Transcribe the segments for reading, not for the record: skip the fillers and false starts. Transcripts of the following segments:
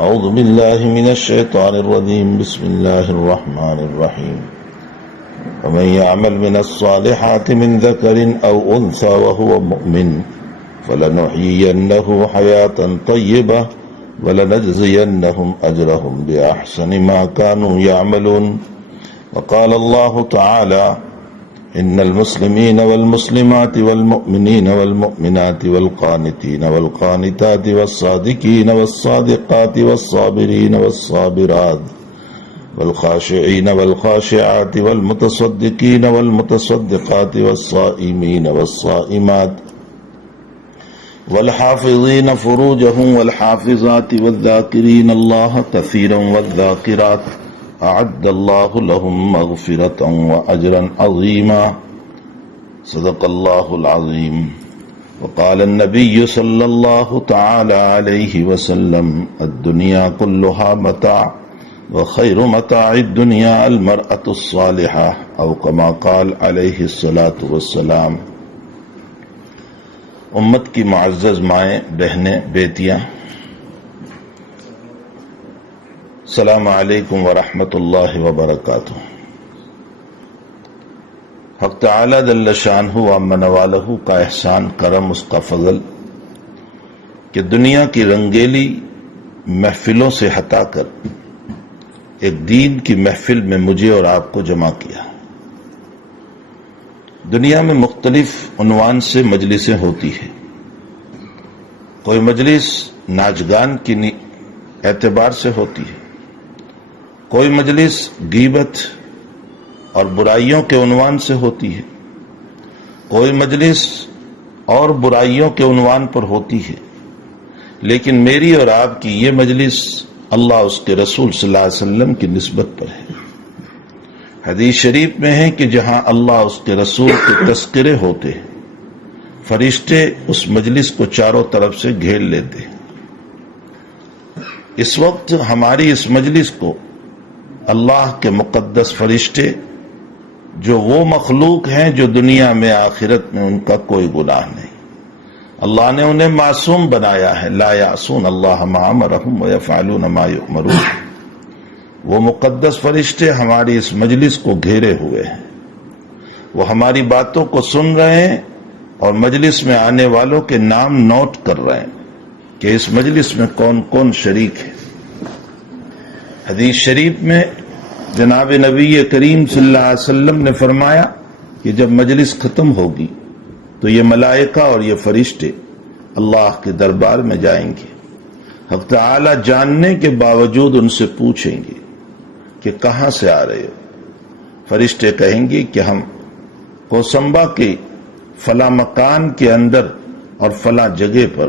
أعوذ بالله من الشيطان الرجيم. بسم الله الرحمن الرحيم. ومن يعمل من الصالحات من ذكر أو أنثى وهو مؤمن فلنحيينه حياة طيبة ولنجزينهم أجرهم بأحسن ما كانوا يعملون. وقال الله تعالى: إن المسلمين والمسلمات والمؤمنين والمؤمنات والقانتين والقانتات والصادقين والصادقات والصابرين والصابرات والخاشعين والخاشعات والمتصدقين والمتصدقات والصائمين والصائمات والحافظين فروجهم والحافظات والذاكرين الله كثيرا والذاكرات أعد الله لهم مغفرة وأجرا عظيما. صدق الله العظيم. وقال النبي صلى الله تعالى عليه وسلم: الدنيا كلها متاع وخير متاع الدنيا المرأة الصالحة، أو كما قال عليه الصلاة والسلام. امت کی معزز مائیں، بہنیں، بیٹیاں، السلام علیکم ورحمۃ اللہ وبرکاتہ. حق تعالی جل شانہ و من والہ کا احسان، کرم، اس کا فضل کہ دنیا کی رنگیلی محفلوں سے ہٹا کر ایک دین کی محفل میں مجھے اور آپ کو جمع کیا. دنیا میں مختلف عنوان سے مجلسیں ہوتی ہیں. کوئی مجلس ناچگان کی اعتبار سے ہوتی ہے، کوئی مجلس غیبت اور برائیوں کے عنوان سے ہوتی ہے، کوئی مجلس اور برائیوں کے عنوان پر ہوتی ہے. لیکن میری اور آپ کی یہ مجلس اللہ اس کے رسول صلی اللہ علیہ وسلم کی نسبت پر ہے. حدیث شریف میں ہے کہ جہاں اللہ اس کے رسول کے تذکرے ہوتے ہیں، فرشتے اس مجلس کو چاروں طرف سے گھیر لیتے ہیں. اس وقت ہماری اس مجلس کو اللہ کے مقدس فرشتے، جو وہ مخلوق ہیں جو دنیا میں آخرت میں ان کا کوئی گناہ نہیں، اللہ نے انہیں معصوم بنایا ہے. لا یعصون اللہ ما امرهم ویفعلون ما یؤمرون. وہ مقدس فرشتے ہماری اس مجلس کو گھیرے ہوئے ہیں. وہ ہماری باتوں کو سن رہے ہیں اور مجلس میں آنے والوں کے نام نوٹ کر رہے ہیں کہ اس مجلس میں کون کون شریک ہے. حدیث شریف میں جناب نبی کریم صلی اللہ علیہ وسلم نے فرمایا کہ جب مجلس ختم ہوگی تو یہ ملائکہ اور یہ فرشتے اللہ کے دربار میں جائیں گے. حق تعالی جاننے کے باوجود ان سے پوچھیں گے کہ کہاں سے آ رہے ہو؟ فرشتے کہیں گے کہ ہم کوسمبا کے فلاں مکان کے اندر اور فلاں جگہ پر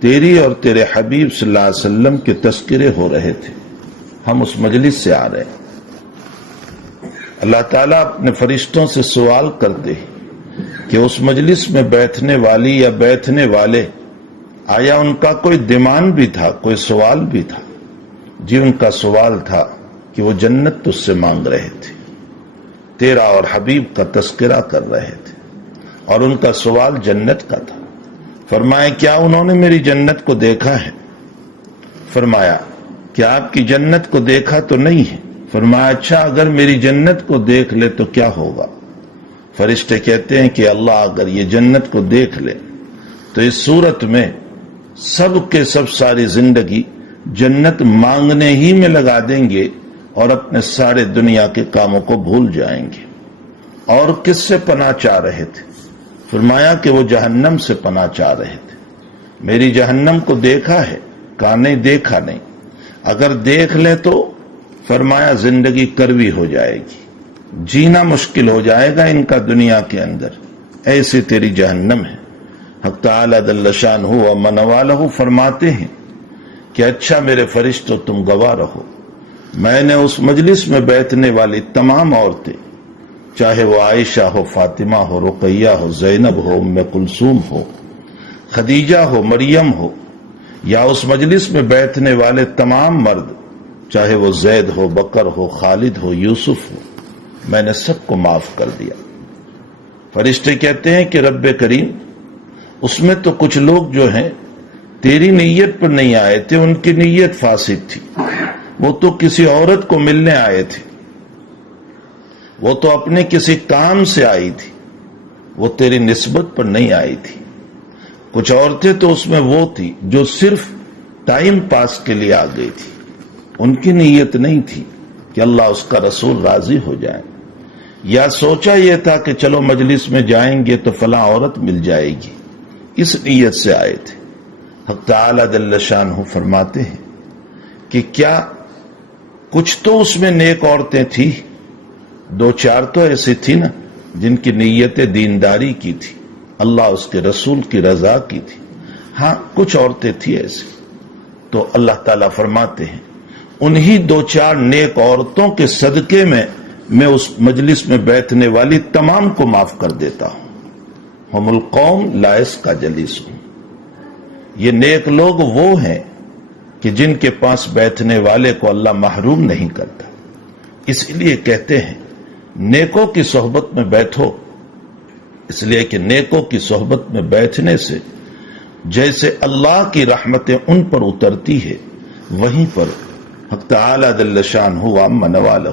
تیری اور تیرے حبیب صلی اللہ علیہ وسلم کے تذکرے ہو رہے تھے، ہم اس مجلس سے آ رہے ہیں. اللہ تعالیٰ اپنے فرشتوں سے سوال کرتے ہیں کہ اس مجلس میں بیٹھنے والی یا بیٹھنے والے، آیا ان کا کوئی دیمان بھی تھا، کوئی سوال بھی تھا؟ جی، ان کا سوال تھا کہ وہ جنت تجھ سے مانگ رہے تھے، تیرا اور حبیب کا تذکرہ کر رہے تھے، اور ان کا سوال جنت کا تھا. فرمایا کیا انہوں نے میری جنت کو دیکھا ہے؟ فرمایا کہ آپ کی جنت کو دیکھا تو نہیں ہے. فرمایا اچھا، اگر میری جنت کو دیکھ لے تو کیا ہوگا؟ فرشتے کہتے ہیں کہ اللہ اگر یہ جنت کو دیکھ لے تو اس صورت میں سب کے سب ساری زندگی جنت مانگنے ہی میں لگا دیں گے اور اپنے سارے دنیا کے کاموں کو بھول جائیں گے. اور کس سے پناہ چاہ رہے تھے؟ فرمایا کہ وہ جہنم سے پناہ چاہ رہے تھے. میری جہنم کو دیکھا ہے؟ کہا نہیں، دیکھا نہیں. اگر دیکھ لے تو فرمایا زندگی کڑوی ہو جائے گی، جینا مشکل ہو جائے گا ان کا دنیا کے اندر، ایسی تیری جہنم ہے. حق تعالی جل شانہ و من والہ فرماتے ہیں کہ اچھا میرے فرشتوں تم گواہ رہو، میں نے اس مجلس میں بیٹھنے والی تمام عورتیں، چاہے وہ عائشہ ہو، فاطمہ ہو، رقیہ ہو، زینب ہو، ام کلثوم ہو، خدیجہ ہو، مریم ہو، یا اس مجلس میں بیٹھنے والے تمام مرد، چاہے وہ زید ہو، بکر ہو، خالد ہو، یوسف ہو، میں نے سب کو معاف کر دیا. فرشتے کہتے ہیں کہ رب کریم، اس میں تو کچھ لوگ جو ہیں تیری نیت پر نہیں آئے تھے، ان کی نیت فاسد تھی، وہ تو کسی عورت کو ملنے آئے تھے، وہ تو اپنے کسی کام سے آئی تھی، وہ تیری نسبت پر نہیں آئی تھی۔ کچھ عورتیں تو اس میں وہ تھی جو صرف ٹائم پاس کے لیے آ گئی تھی، ان کی نیت نہیں تھی کہ اللہ اس کا رسول راضی ہو جائے، یا سوچا یہ تھا کہ چلو مجلس میں جائیں گے تو فلاں عورت مل جائے گی، اس نیت سے آئے تھے۔ حق تعالی جل شانہ فرماتے ہیں کہ کیا کچھ تو اس میں نیک عورتیں تھی، دو چار تو ایسی تھی نا جن کی نیت دینداری کی تھی، اللہ اس کے رسول کی رضا کی تھی۔ ہاں کچھ عورتیں تھی ایسی، تو اللہ تعالیٰ فرماتے ہیں انہی دو چار نیک عورتوں کے صدقے میں اس مجلس میں بیٹھنے والی تمام کو معاف کر دیتا ہوں۔ ہم القوم لا یسقی جلیسہم، یہ نیک لوگ وہ ہیں کہ جن کے پاس بیٹھنے والے کو اللہ محروم نہیں کرتا۔ اس لیے کہتے ہیں نیکوں کی صحبت میں بیٹھو، اس لیے کہ نیکوں کی صحبت میں بیٹھنے سے جیسے اللہ کی رحمتیں ان پر اترتی ہے، وہیں پر حق تعالی جل شانہ وعم نوالہ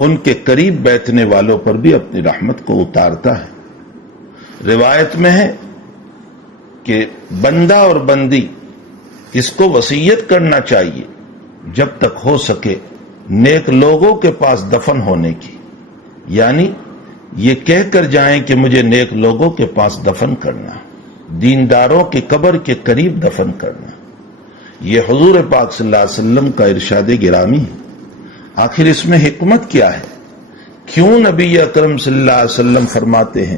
ان کے قریب بیٹھنے والوں پر بھی اپنی رحمت کو اتارتا ہے۔ روایت میں ہے کہ بندہ اور بندی اس کو وصیت کرنا چاہیے جب تک ہو سکے نیک لوگوں کے پاس دفن ہونے کی، یعنی یہ کہہ کر جائیں کہ مجھے نیک لوگوں کے پاس دفن کرنا، دینداروں کی قبر کے قریب دفن کرنا۔ یہ حضور پاک صلی اللہ علیہ وسلم کا ارشاد گرامی ہے۔ آخر اس میں حکمت کیا ہے؟ کیوں نبی اکرم صلی اللہ علیہ وسلم فرماتے ہیں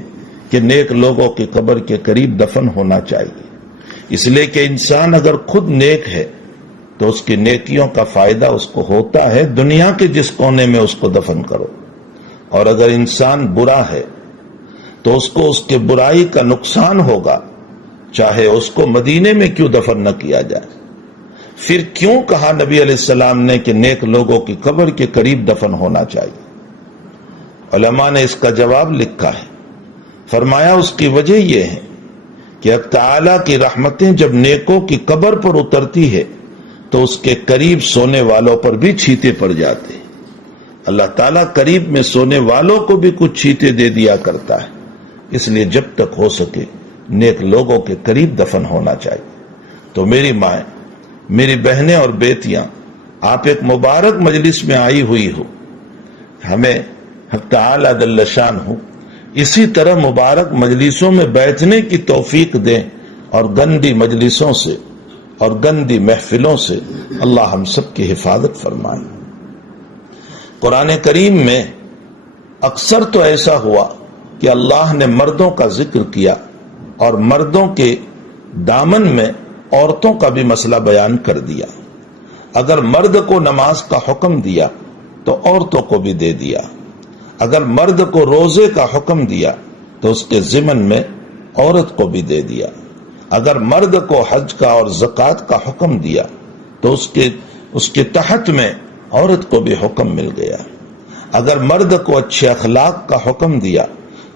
کہ نیک لوگوں کی قبر کے قریب دفن ہونا چاہیے؟ اس لیے کہ انسان اگر خود نیک ہے تو اس کی نیکیوں کا فائدہ اس کو ہوتا ہے دنیا کے جس کونے میں اس کو دفن کرو، اور اگر انسان برا ہے تو اس کو اس کے برائی کا نقصان ہوگا، چاہے اس کو مدینے میں کیوں دفن نہ کیا جائے۔ پھر کیوں کہا نبی علیہ السلام نے کہ نیک لوگوں کی قبر کے قریب دفن ہونا چاہیے؟ علماء نے اس کا جواب لکھا ہے، فرمایا اس کی وجہ یہ ہے کہ اب تعالیٰ کی رحمتیں جب نیکوں کی قبر پر اترتی ہے تو اس کے قریب سونے والوں پر بھی چھیٹے پڑ جاتے ہیں۔ اللہ تعالیٰ قریب میں سونے والوں کو بھی کچھ چھیٹے دے دیا کرتا ہے، اس لیے جب تک ہو سکے نیک لوگوں کے قریب دفن ہونا چاہیے۔ تو میری مائیں، میری بہنیں اور بیٹیاں، آپ ایک مبارک مجلس میں آئی ہوئی ہو، ہمیں حق تعالی جل شانہ اسی طرح مبارک مجلسوں میں بیٹھنے کی توفیق دیں، اور گندی مجلسوں سے اور گندی محفلوں سے اللہ ہم سب کی حفاظت فرمائے۔ قرآن کریم میں اکثر تو ایسا ہوا کہ اللہ نے مردوں کا ذکر کیا اور مردوں کے دامن میں عورتوں کا بھی مسئلہ بیان کر دیا۔ اگر مرد کو نماز کا حکم دیا تو عورتوں کو بھی دے دیا، اگر مرد کو روزے کا حکم دیا تو اس کے ضمن میں عورت کو بھی دے دیا، اگر مرد کو حج کا اور زکوٰۃ کا حکم دیا تو اس کے تحت میں عورت کو بھی حکم مل گیا، اگر مرد کو اچھے اخلاق کا حکم دیا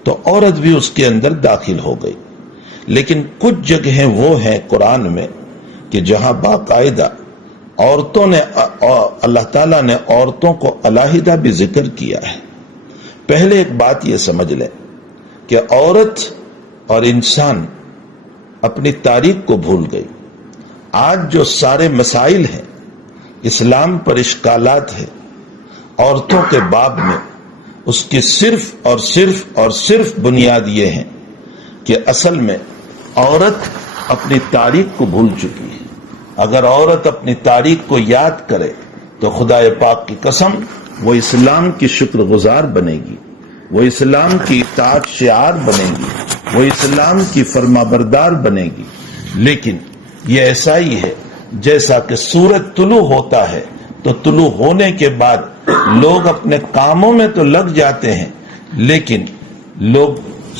تو عورت بھی اس کے اندر داخل ہو گئی۔ لیکن کچھ جگہیں وہ ہیں قرآن میں کہ جہاں باقاعدہ عورتوں نے، اللہ تعالیٰ نے عورتوں کو علیحدہ بھی ذکر کیا ہے۔ پہلے ایک بات یہ سمجھ لیں کہ عورت اور انسان اپنی تاریخ کو بھول گئی۔ آج جو سارے مسائل ہیں اسلام پر اشکالات ہیں عورتوں کے باب میں، اس کی صرف اور صرف اور صرف بنیاد یہ ہے کہ اصل میں عورت اپنی تاریخ کو بھول چکی ہے۔ اگر عورت اپنی تاریخ کو یاد کرے تو خدا پاک کی قسم وہ اسلام کی شکر گزار بنے گی، وہ اسلام کی اطاعت شعار بنے گی، وہ اسلام کی فرما بردار بنے گی۔ لیکن یہ ایسا ہی ہے جیسا کہ سورج طلوع ہوتا ہے تو طلوع ہونے کے بعد لوگ اپنے کاموں میں تو لگ جاتے ہیں، لیکن لوگ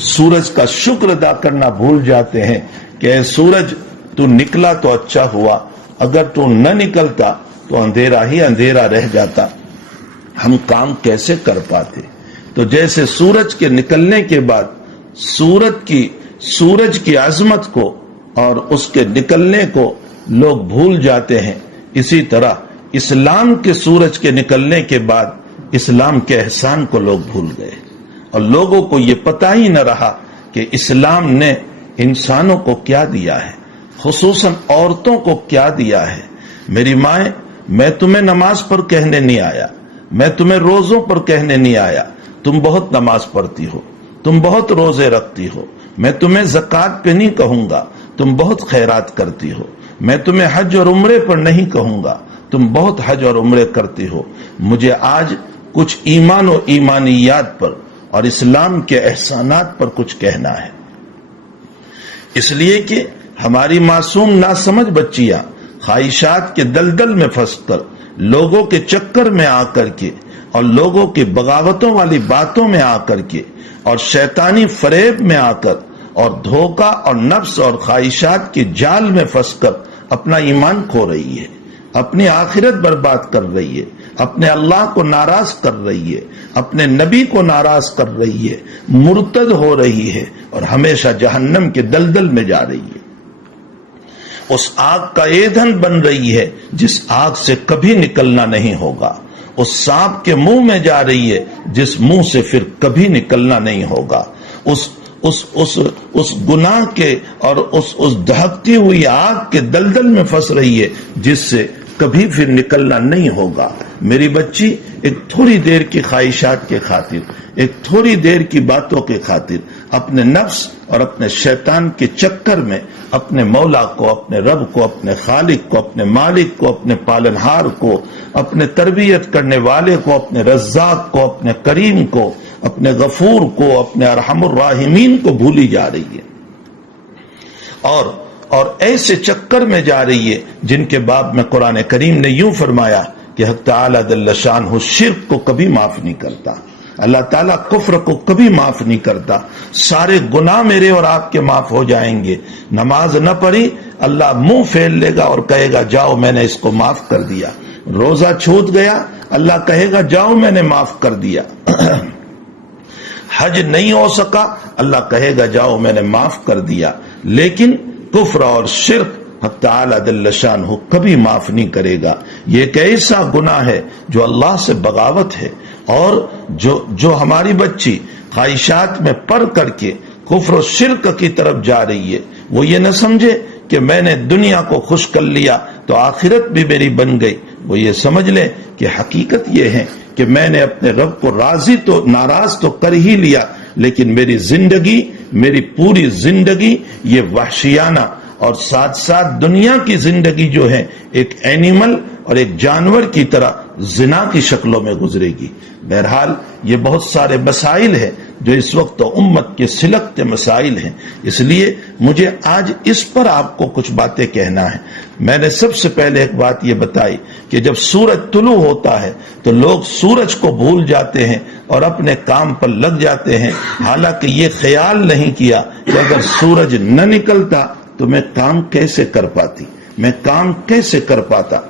سورج کا شکر ادا کرنا بھول جاتے ہیں کہ اے سورج تو نکلا تو اچھا ہوا، اگر تو نہ نکلتا تو اندھیرا ہی اندھیرا رہ جاتا، ہم کام کیسے کر پاتے۔ تو جیسے سورج کے نکلنے کے بعد سورج کی عظمت کو اور اس کے نکلنے کو لوگ بھول جاتے ہیں، اسی طرح اسلام کے سورج کے نکلنے کے بعد اسلام کے احسان کو لوگ بھول گئے، اور لوگوں کو یہ پتہ ہی نہ رہا کہ اسلام نے انسانوں کو کیا دیا ہے، خصوصاً عورتوں کو کیا دیا ہے۔ میری مائیں، میں تمہیں نماز پر کہنے نہیں آیا، میں تمہیں روزوں پر کہنے نہیں آیا، تم بہت نماز پڑھتی ہو، تم بہت روزے رکھتی ہو، میں تمہیں زکوٰۃ پہ نہیں کہوں گا، تم بہت خیرات کرتی ہو، میں تمہیں حج اور عمرے پر نہیں کہوں گا، تم بہت حج اور عمرے کرتی ہو۔ مجھے آج کچھ ایمان و ایمانیات پر اور اسلام کے احسانات پر کچھ کہنا ہے، اس لیے کہ ہماری معصوم ناسمجھ بچیاں خواہشات کے دلدل میں پھنس کر، لوگوں کے چکر میں آ کر کے، اور لوگوں کی بغاوتوں والی باتوں میں آ کر کے، اور شیطانی فریب میں آ کر، اور دھوکہ اور نفس اور خواہشات کے جال میں پھنس کر اپنا ایمان کھو رہی ہے، اپنی آخرت برباد کر رہی ہے، اپنے اللہ کو ناراض کر رہی ہے، اپنے نبی کو ناراض کر رہی ہے، مرتد ہو رہی ہے، اور ہمیشہ جہنم کے دلدل میں جا رہی ہے، اس آگ کا ایندھن بن رہی ہے جس آگ سے کبھی نکلنا نہیں ہوگا، اس سانپ کے منہ میں جا رہی ہے جس منہ سے پھر کبھی نکلنا نہیں ہوگا، اس گناہ کے اور اس دہکتی ہوئی آگ کے دلدل میں پھنس رہی ہے جس سے کبھی پھر نکلنا نہیں ہوگا۔ میری بچی، ایک تھوڑی دیر کی خواہشات کے خاطر، ایک تھوڑی دیر کی باتوں کے خاطر اپنے نفس اور اپنے شیطان کے چکر میں اپنے مولا کو، اپنے رب کو، اپنے خالق کو، اپنے مالک کو، اپنے پالنہار کو، اپنے تربیت کرنے والے کو، اپنے رزاق کو، اپنے کریم کو، اپنے غفور کو، اپنے ارحم الراحمین کو بھولی جا رہی ہے، اور ایسے چکر میں جا رہی ہے جن کے باب میں قرآن کریم نے یوں فرمایا کہ حق تعالی جل شانہ شرک کو کبھی معاف نہیں کرتا، اللہ تعالیٰ کفر کو کبھی معاف نہیں کرتا، سارے گناہ میرے اور آپ کے معاف ہو جائیں گے۔ نماز نہ پڑھی، اللہ منہ پھیر لے گا اور کہے گا جاؤ میں نے اس کو معاف کر دیا، روزہ چھوٹ گیا، اللہ کہے گا جاؤ میں نے معاف کر دیا، حج نہیں ہو سکا، اللہ کہے گا جاؤ میں نے معاف کر دیا، لیکن کفر اور شرک حق تعالی جل شانہ کبھی معاف نہیں کرے گا۔ یہ ایک ایسا گناہ ہے جو اللہ سے بغاوت ہے، اور جو ہماری بچی خواہشات میں پڑ کر کے کفر و شرک کی طرف جا رہی ہے، وہ یہ نہ سمجھے کہ میں نے دنیا کو خوش کر لیا تو آخرت بھی میری بن گئی، وہ یہ سمجھ لے کہ حقیقت یہ ہے کہ میں نے اپنے رب کو راضی تو ناراض تو کر ہی لیا، لیکن میری زندگی، میری پوری زندگی یہ وحشیانہ اور ساتھ ساتھ دنیا کی زندگی جو ہے ایک اینیمل اور ایک جانور کی طرح زنا کی شکلوں میں گزرے گی۔ بہرحال یہ بہت سارے مسائل ہیں جو اس وقت امت کے سلگتے مسائل ہیں، اس لیے مجھے آج اس پر آپ کو کچھ باتیں کہنا ہے۔ میں نے سب سے پہلے ایک بات یہ بتائی کہ جب سورج طلوع ہوتا ہے تو لوگ سورج کو بھول جاتے ہیں اور اپنے کام پر لگ جاتے ہیں، حالانکہ یہ خیال نہیں کیا کہ اگر سورج نہ نکلتا تو میں کام کیسے کر پاتی، میں کام کیسے کر پاتا۔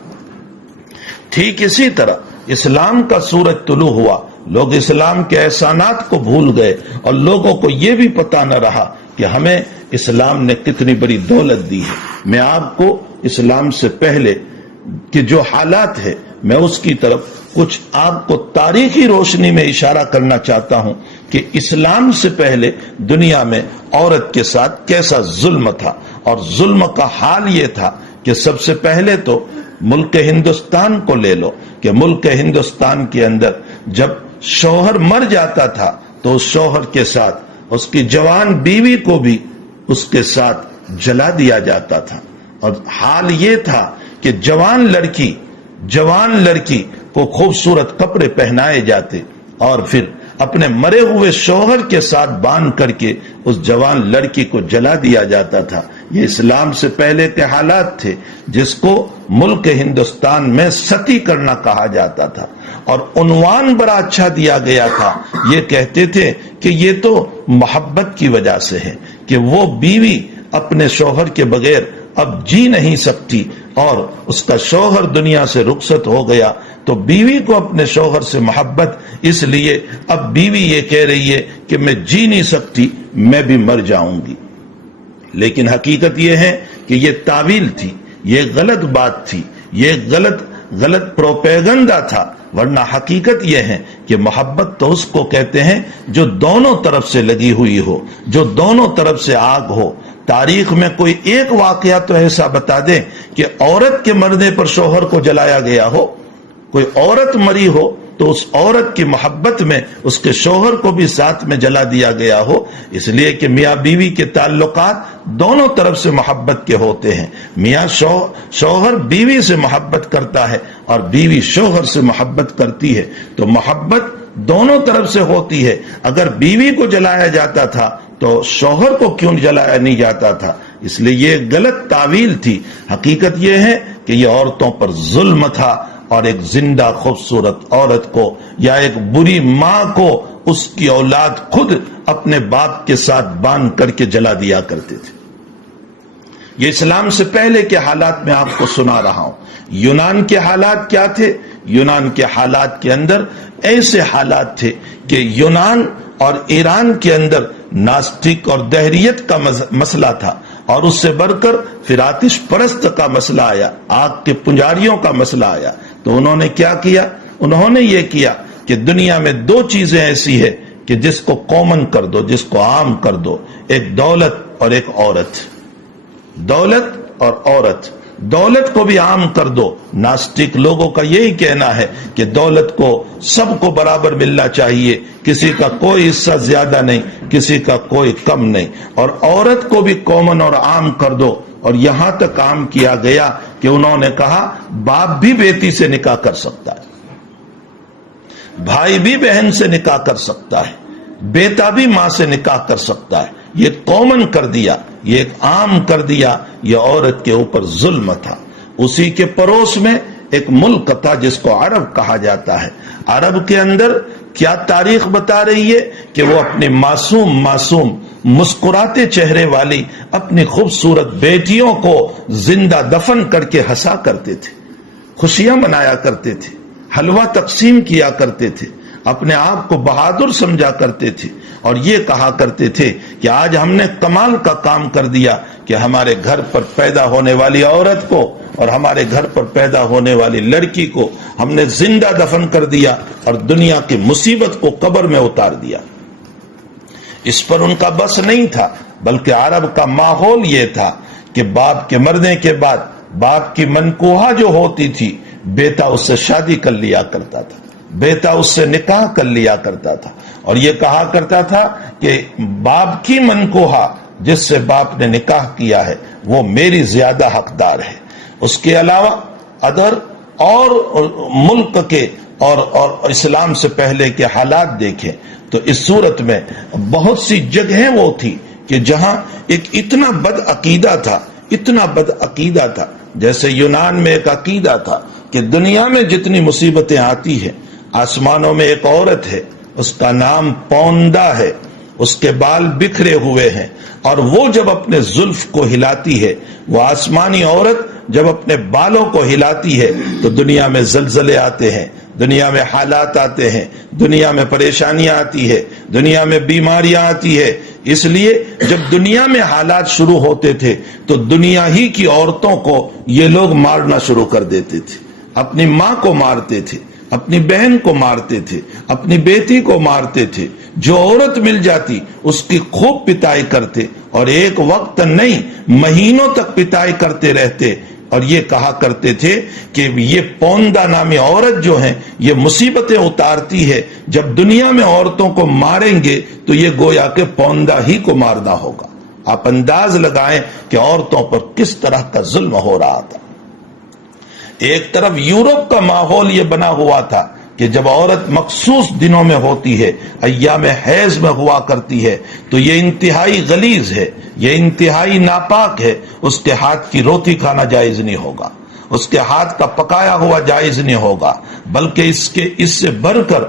ٹھیک اسی طرح اسلام کا سورج طلوع ہوا، لوگ اسلام کے احسانات کو بھول گئے، اور لوگوں کو یہ بھی پتا نہ رہا کہ ہمیں اسلام نے کتنی بڑی دولت دی ہے۔ میں آپ کو اسلام سے پہلے کہ جو حالات ہے میں اس کی طرف کچھ آپ کو تاریخی روشنی میں اشارہ کرنا چاہتا ہوں کہ اسلام سے پہلے دنیا میں عورت کے ساتھ کیسا ظلم تھا، اور ظلم کا حال یہ تھا کہ سب سے پہلے تو ملک ہندوستان کو لے لو کہ ملک ہندوستان کے اندر جب شوہر مر جاتا تھا تو اس شوہر کے ساتھ اس کی جوان بیوی کو بھی اس کے ساتھ جلا دیا جاتا تھا، اور حال یہ تھا کہ جوان لڑکی کو خوبصورت کپڑے پہنائے جاتے اور پھر اپنے مرے ہوئے شوہر کے ساتھ باندھ کر کے اس جوان لڑکی کو جلا دیا جاتا تھا۔ یہ اسلام سے پہلے کے حالات تھے جس کو ملک ہندوستان میں ستی کرنا کہا جاتا تھا، اور عنوان بڑا اچھا دیا گیا تھا، یہ کہتے تھے کہ یہ تو محبت کی وجہ سے ہے کہ وہ بیوی اپنے شوہر کے بغیر اب جی نہیں سکتی، اور اس کا شوہر دنیا سے رخصت ہو گیا تو بیوی کو اپنے شوہر سے محبت، اس لیے اب بیوی یہ کہہ رہی ہے کہ میں جی نہیں سکتی، میں بھی مر جاؤں گی۔ لیکن حقیقت یہ ہے کہ یہ تعویل تھی، یہ غلط بات تھی، یہ غلط پروپیگنڈا تھا، ورنہ حقیقت یہ ہے کہ محبت تو اس کو کہتے ہیں جو دونوں طرف سے لگی ہوئی ہو، جو دونوں طرف سے آگ ہو۔ تاریخ میں کوئی ایک واقعہ تو ایسا بتا دیں کہ عورت کے مرنے پر شوہر کو جلایا گیا ہو، کوئی عورت مری ہو تو اس عورت کی محبت میں اس کے شوہر کو بھی ساتھ میں جلا دیا گیا ہو، اس لیے کہ میاں بیوی کے تعلقات دونوں طرف سے محبت کے ہوتے ہیں۔ میاں شوہر بیوی سے محبت کرتا ہے اور بیوی شوہر سے محبت کرتی ہے، تو محبت دونوں طرف سے ہوتی ہے۔ اگر بیوی کو جلایا جاتا تھا تو شوہر کو کیوں جلایا نہیں جاتا تھا؟ اس لیے یہ غلط تعویل تھی۔ حقیقت یہ ہے کہ یہ عورتوں پر ظلم تھا، اور ایک زندہ خوبصورت عورت کو یا ایک بری ماں کو اس کی اولاد خود اپنے باپ کے ساتھ باندھ کر کے جلا دیا کرتے تھے۔ یہ اسلام سے پہلے کے حالات میں آپ کو سنا رہا ہوں۔ یونان کے حالات کیا تھے؟ یونان کے حالات کے اندر ایسے حالات تھے کہ یونان اور ایران کے اندر ناستک اور دہریت کا مسئلہ تھا، اور اس سے بڑھ کر پھر آتش پرست کا مسئلہ آیا، آگ کے پنجاریوں کا مسئلہ آیا۔ تو انہوں نے کیا کیا؟ انہوں نے یہ کیا کہ دنیا میں دو چیزیں ایسی ہے کہ جس کو کامن کر دو، جس کو عام کر دو، ایک دولت اور ایک عورت۔ دولت اور عورت، دولت کو بھی عام کر دو۔ ناستک لوگوں کا یہی کہنا ہے کہ دولت کو سب کو برابر ملنا چاہیے، کسی کا کوئی حصہ زیادہ نہیں، کسی کا کوئی کم نہیں، اور عورت کو بھی کامن اور عام کر دو۔ اور یہاں تک عام کیا گیا کہ انہوں نے کہا باپ بھی بیٹی سے نکاح کر سکتا ہے، بھائی بھی بہن سے نکاح کر سکتا ہے، بیٹا بھی ماں سے نکاح کر سکتا ہے۔ یہ کامن کر دیا، یہ ایک عام کر دیا۔ یہ عورت کے اوپر ظلم تھا۔ اسی کے پڑوس میں ایک ملک تھا جس کو عرب کہا جاتا ہے۔ عرب کے اندر کیا تاریخ بتا رہی ہے کہ وہ اپنے معصوم مسکراتے چہرے والی اپنی خوبصورت بیٹیوں کو زندہ دفن کر کے ہنسا کرتے تھے، خوشیاں منایا کرتے تھے، حلوہ تقسیم کیا کرتے تھے، اپنے آپ کو بہادر سمجھا کرتے تھے، اور یہ کہا کرتے تھے کہ آج ہم نے کمال کا کام کر دیا کہ ہمارے گھر پر پیدا ہونے والی عورت کو اور ہمارے گھر پر پیدا ہونے والی لڑکی کو ہم نے زندہ دفن کر دیا اور دنیا کی مصیبت کو قبر میں اتار دیا۔ اس پر ان کا بس نہیں تھا، بلکہ عرب کا ماحول یہ تھا کہ باپ کے مرنے کے بعد باپ کی منکوہا جو ہوتی تھی، بیٹا اس سے شادی کر لیا کرتا تھا، بیٹا اس سے نکاح کر لیا کرتا تھا، اور یہ کہا کرتا تھا کہ باپ کی منکوہا جس سے باپ نے نکاح کیا ہے وہ میری زیادہ حقدار ہے۔ اس کے علاوہ ادھر اور ملک کے اور اسلام سے پہلے کے حالات دیکھیں تو اس صورت میں بہت سی جگہیں وہ تھی کہ جہاں ایک اتنا بد عقیدہ تھا، جیسے یونان میں ایک عقیدہ تھا کہ دنیا میں جتنی مصیبتیں آتی ہیں، آسمانوں میں ایک عورت ہے، اس کا نام پوندا ہے، اس کے بال بکھرے ہوئے ہیں، اور وہ جب اپنے زلف کو ہلاتی ہے، وہ آسمانی عورت جب اپنے بالوں کو ہلاتی ہے تو دنیا میں زلزلے آتے ہیں، دنیا میں حالات آتے ہیں، دنیا میں پریشانیاں آتی ہے، دنیا میں بیماریاں آتی ہے۔ اس لیے جب دنیا میں حالات شروع ہوتے تھے تو دنیا ہی کی عورتوں کو یہ لوگ مارنا شروع کر دیتے تھے، اپنی ماں کو مارتے تھے، اپنی بہن کو مارتے تھے، اپنی بیٹی کو مارتے تھے، جو عورت مل جاتی اس کی خوب پٹائی کرتے، اور ایک وقت نہیں مہینوں تک پٹائی کرتے رہتے، اور یہ کہا کرتے تھے کہ یہ پوندا نامی عورت جو ہے یہ مصیبتیں اتارتی ہے، جب دنیا میں عورتوں کو ماریں گے تو یہ گویا کہ پوندا ہی کو مارنا ہوگا۔ آپ انداز لگائیں کہ عورتوں پر کس طرح کا ظلم ہو رہا تھا۔ ایک طرف یورپ کا ماحول یہ بنا ہوا تھا کہ جب عورت مخصوص دنوں میں ہوتی ہے، ایام حیض میں ہوا کرتی ہے، تو یہ انتہائی غلیظ ہے، یہ انتہائی ناپاک ہے، اس کے ہاتھ کی روٹی کھانا جائز نہیں ہوگا، اس کے ہاتھ کا پکایا ہوا جائز نہیں ہوگا، بلکہ اس سے بڑھ کر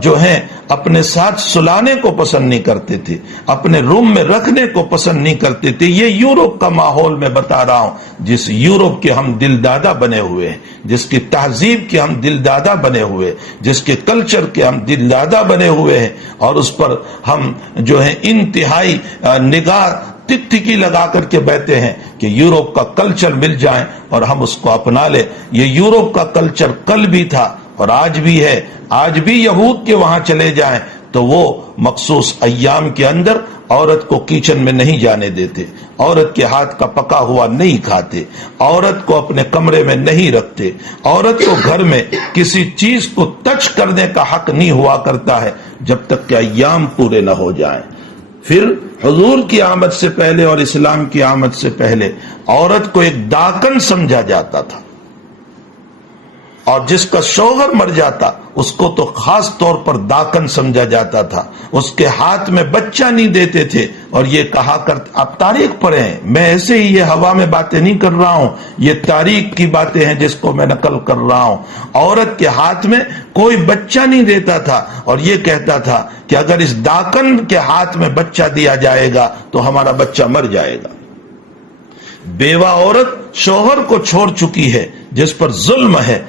جو ہیں اپنے ساتھ سلانے کو پسند نہیں کرتے تھے، اپنے روم میں رکھنے کو پسند نہیں کرتے تھے۔ یہ یورپ کا ماحول میں بتا رہا ہوں، جس یورپ کے ہم دل دادا بنے ہوئے ہیں، جس کی تہذیب کے ہم دل دادا بنے ہوئے، جس کے کلچر کے ہم دل دادا بنے ہوئے ہیں، اور اس پر ہم جو ہے انتہائی نگاہ ٹک ٹکی لگا کر کے بیٹھے ہیں کہ یورپ کا کلچر مل جائے اور ہم اس کو اپنا لیں. یہ یورپ کا کلچر کل بھی تھا اور آج بھی ہے. آج بھی یہود کے وہاں چلے جائیں تو وہ مخصوص ایام کے اندر عورت کو کچن میں نہیں جانے دیتے, عورت کے ہاتھ کا پکا ہوا نہیں کھاتے, عورت کو اپنے کمرے میں نہیں رکھتے, عورت کو گھر میں کسی چیز کو ٹچ کرنے کا حق نہیں ہوا کرتا ہے جب تک کہ ایام پورے نہ ہو جائیں. پھر حضور کی آمد سے پہلے اور اسلام کی آمد سے پہلے عورت کو ایک داکن سمجھا جاتا تھا, اور جس کا شوہر مر جاتا اس کو تو خاص طور پر داکن سمجھا جاتا تھا. اس کے ہاتھ میں بچہ نہیں دیتے تھے, اور یہ کہا کرتے, آپ تاریخ پڑھیں, میں ایسے ہی یہ ہوا میں باتیں نہیں کر رہا ہوں, یہ تاریخ کی باتیں ہیں جس کو میں نقل کر رہا ہوں. عورت کے ہاتھ میں کوئی بچہ نہیں دیتا تھا, اور یہ کہتا تھا کہ اگر اس داکن کے ہاتھ میں بچہ دیا جائے گا تو ہمارا بچہ مر جائے گا. بیوہ عورت شوہر کو چھوڑ چکی ہے, جس پر ظلم ہے,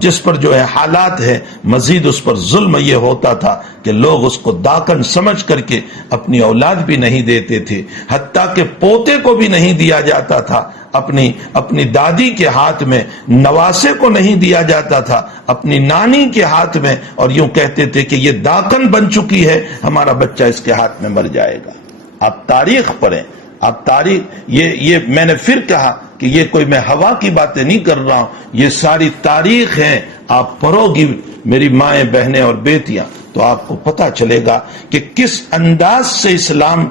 جس پر جو ہے حالات ہے, مزید اس پر ظلم یہ ہوتا تھا کہ لوگ اس کو داکن سمجھ کر کے اپنی اولاد بھی نہیں دیتے تھے, حتیٰ کہ پوتے کو بھی نہیں دیا جاتا تھا, اپنی دادی کے ہاتھ میں, نواسے کو نہیں دیا جاتا تھا, اپنی نانی کے ہاتھ میں, اور یوں کہتے تھے کہ یہ داکن بن چکی ہے, ہمارا بچہ اس کے ہاتھ میں مر جائے گا. آپ تاریخ پڑھیں, آپ تاریخ, یہ میں نے پھر کہا کہ یہ کوئی میں ہوا کی باتیں نہیں کر رہا ہوں, یہ ساری تاریخ ہے. آپ پڑھو گی میری مائیں, بہنیں اور بیٹیاں, تو آپ کو پتا چلے گا کہ کس انداز سے اسلام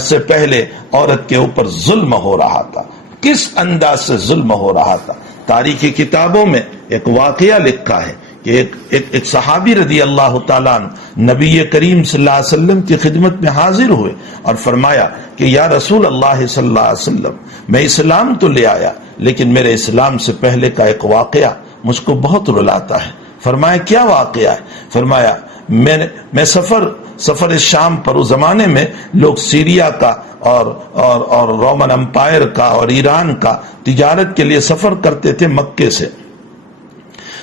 سے پہلے عورت کے اوپر ظلم ہو رہا تھا, کس انداز سے ظلم ہو رہا تھا. تاریخی کتابوں میں ایک واقعہ لکھا ہے کہ ایک صحابی رضی اللہ تعالیٰ عنہ نبی کریم صلی اللہ علیہ وسلم کی خدمت میں حاضر ہوئے اور فرمایا کہ یا رسول اللہ صلی اللہ علیہ وسلم, میں اسلام تو لے آیا, لیکن میرے اسلام سے پہلے کا ایک واقعہ مجھ کو بہت رلاتا ہے. فرمایا کیا واقعہ ہے؟ فرمایا میں سفر شام پر, اس زمانے میں لوگ سیریا کا اور رومن امپائر کا اور ایران کا تجارت کے لیے سفر کرتے تھے مکے سے.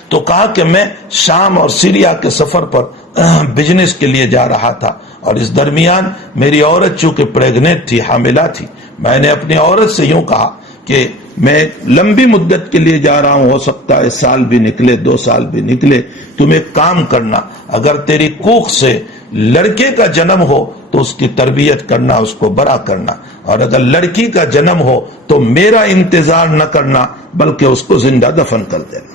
تو کہا کہ میں شام اور سیریا کے سفر پر بزنس کے لیے جا رہا تھا, اور اس درمیان میری عورت چونکہ پریگننٹ تھی, حاملہ تھی, میں نے اپنی عورت سے یوں کہا کہ میں لمبی مدت کے لیے جا رہا ہوں, ہو سکتا ہے سال بھی نکلے, 2 سال بھی نکلے, تم ایک کام کرنا, اگر تیری کوکھ سے لڑکے کا جنم ہو تو اس کی تربیت کرنا, اس کو بڑا کرنا, اور اگر لڑکی کا جنم ہو تو میرا انتظار نہ کرنا بلکہ اس کو زندہ دفن کر دینا.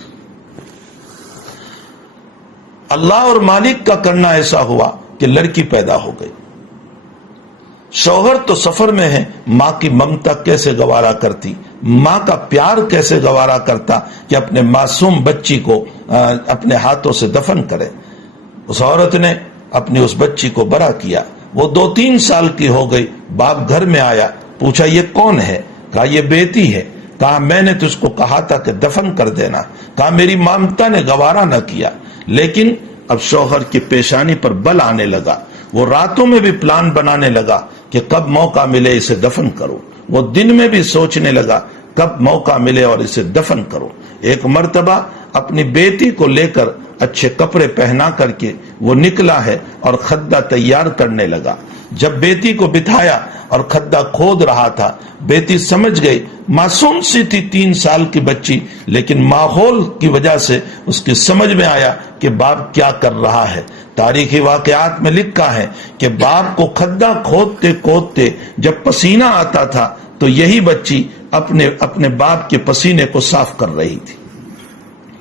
اللہ اور مالک کا کرنا ایسا ہوا کہ لڑکی پیدا ہو گئی. شوہر تو سفر میں ہے, ماں کی ممتا کیسے گوارا کرتی, ماں کا پیار کیسے گوارا کرتا کہ اپنے معصوم بچی کو اپنے ہاتھوں سے دفن کرے. اس عورت نے اپنی اس بچی کو بڑا کیا, وہ 2-3 سال کی ہو گئی. باپ گھر میں آیا, پوچھا یہ کون ہے؟ کہا یہ بیٹی ہے. کہا میں نے تجھ کو کہا تھا کہ دفن کر دینا. کہا میری مامتا نے گوارا نہ کیا. لیکن اب شوہر کی پیشانی پر بل آنے لگا, وہ راتوں میں بھی پلان بنانے لگا کہ کب موقع ملے اسے دفن کرو, وہ دن میں بھی سوچنے لگا کب موقع ملے اور اسے دفن کرو. ایک مرتبہ اپنی بیٹی کو لے کر اچھے کپڑے پہنا کر کے وہ نکلا ہے اور کھڈا تیار کرنے لگا. جب بیٹی کو بٹھایا اور کھڈا کھود رہا تھا, بیٹی سمجھ گئی, معصوم سی تھی 3 سال کی بچی, لیکن ماحول کی وجہ سے اس کی سمجھ میں آیا کہ باپ کیا کر رہا ہے. تاریخی واقعات میں لکھا ہے کہ باپ کو کھڈا کھودتے کھودتے جب پسینہ آتا تھا تو یہی بچی اپنے باپ کے پسینے کو صاف کر رہی تھی.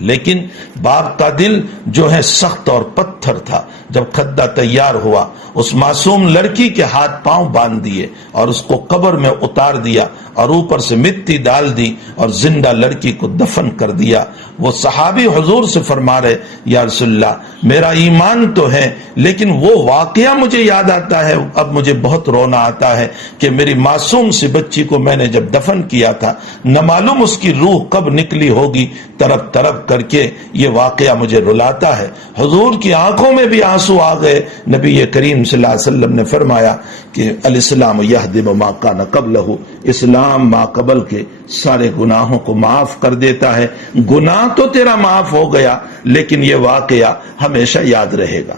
لیکن باپ کا دل جو ہے سخت اور پتھر تھا. جب کھڈا تیار ہوا, اس معصوم لڑکی کے ہاتھ پاؤں باندھ دیے اور اس کو قبر میں اتار دیا اور اوپر سے مٹی ڈال دی اور زندہ لڑکی کو دفن کر دیا. وہ صحابی حضور سے فرما رہے, یا رسول اللہ, میرا ایمان تو ہے لیکن وہ واقعہ مجھے یاد آتا ہے, اب مجھے بہت رونا آتا ہے کہ میری معصوم سی بچی کو میں نے جب دفن کیا تھا, نہ معلوم اس کی روح کب نکلی ہوگی, طرف طرف کر کے یہ واقعہ مجھے رلاتا ہے. حضور کی آنکھوں میں بھی آنسو آ گئے. نبی کریم صلی اللہ علیہ وسلم نے فرمایا کہ الاسلام یہدم ما کان قبلہ, اسلام ما قبل کے سارے گناہوں کو معاف کر دیتا ہے. گناہ تو تیرا معاف ہو گیا لیکن یہ واقعہ ہمیشہ یاد رہے گا.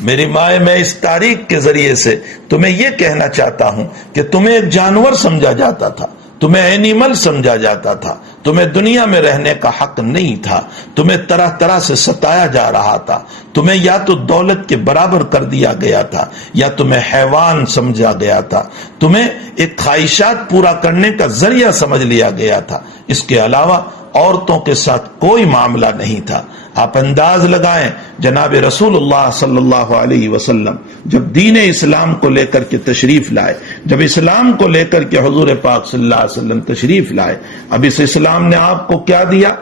میری ماں، میں اس تاریخ کے ذریعے سے تمہیں یہ کہنا چاہتا ہوں کہ تمہیں ایک جانور سمجھا جاتا تھا، تمہیں اینیمل سمجھا جاتا تھا، تمہیں دنیا میں رہنے کا حق نہیں تھا، تمہیں طرح طرح سے ستایا جا رہا تھا، تمہیں یا تو دولت کے برابر کر دیا گیا تھا یا تمہیں حیوان سمجھا گیا تھا، تمہیں ایک خواہشات پورا کرنے کا ذریعہ سمجھ لیا گیا تھا، اس کے علاوہ عورتوں کے ساتھ کوئی معاملہ نہیں تھا۔ آپ انداز لگائیں، جناب رسول اللہ صلی اللہ علیہ وسلم جب دین اسلام کو لے کر کے تشریف لائے، جب اسلام کو لے کر کے حضور پاک صلی اللہ علیہ وسلم تشریف لائے، اب اس اسلام نے آپ کو کیا دیا؟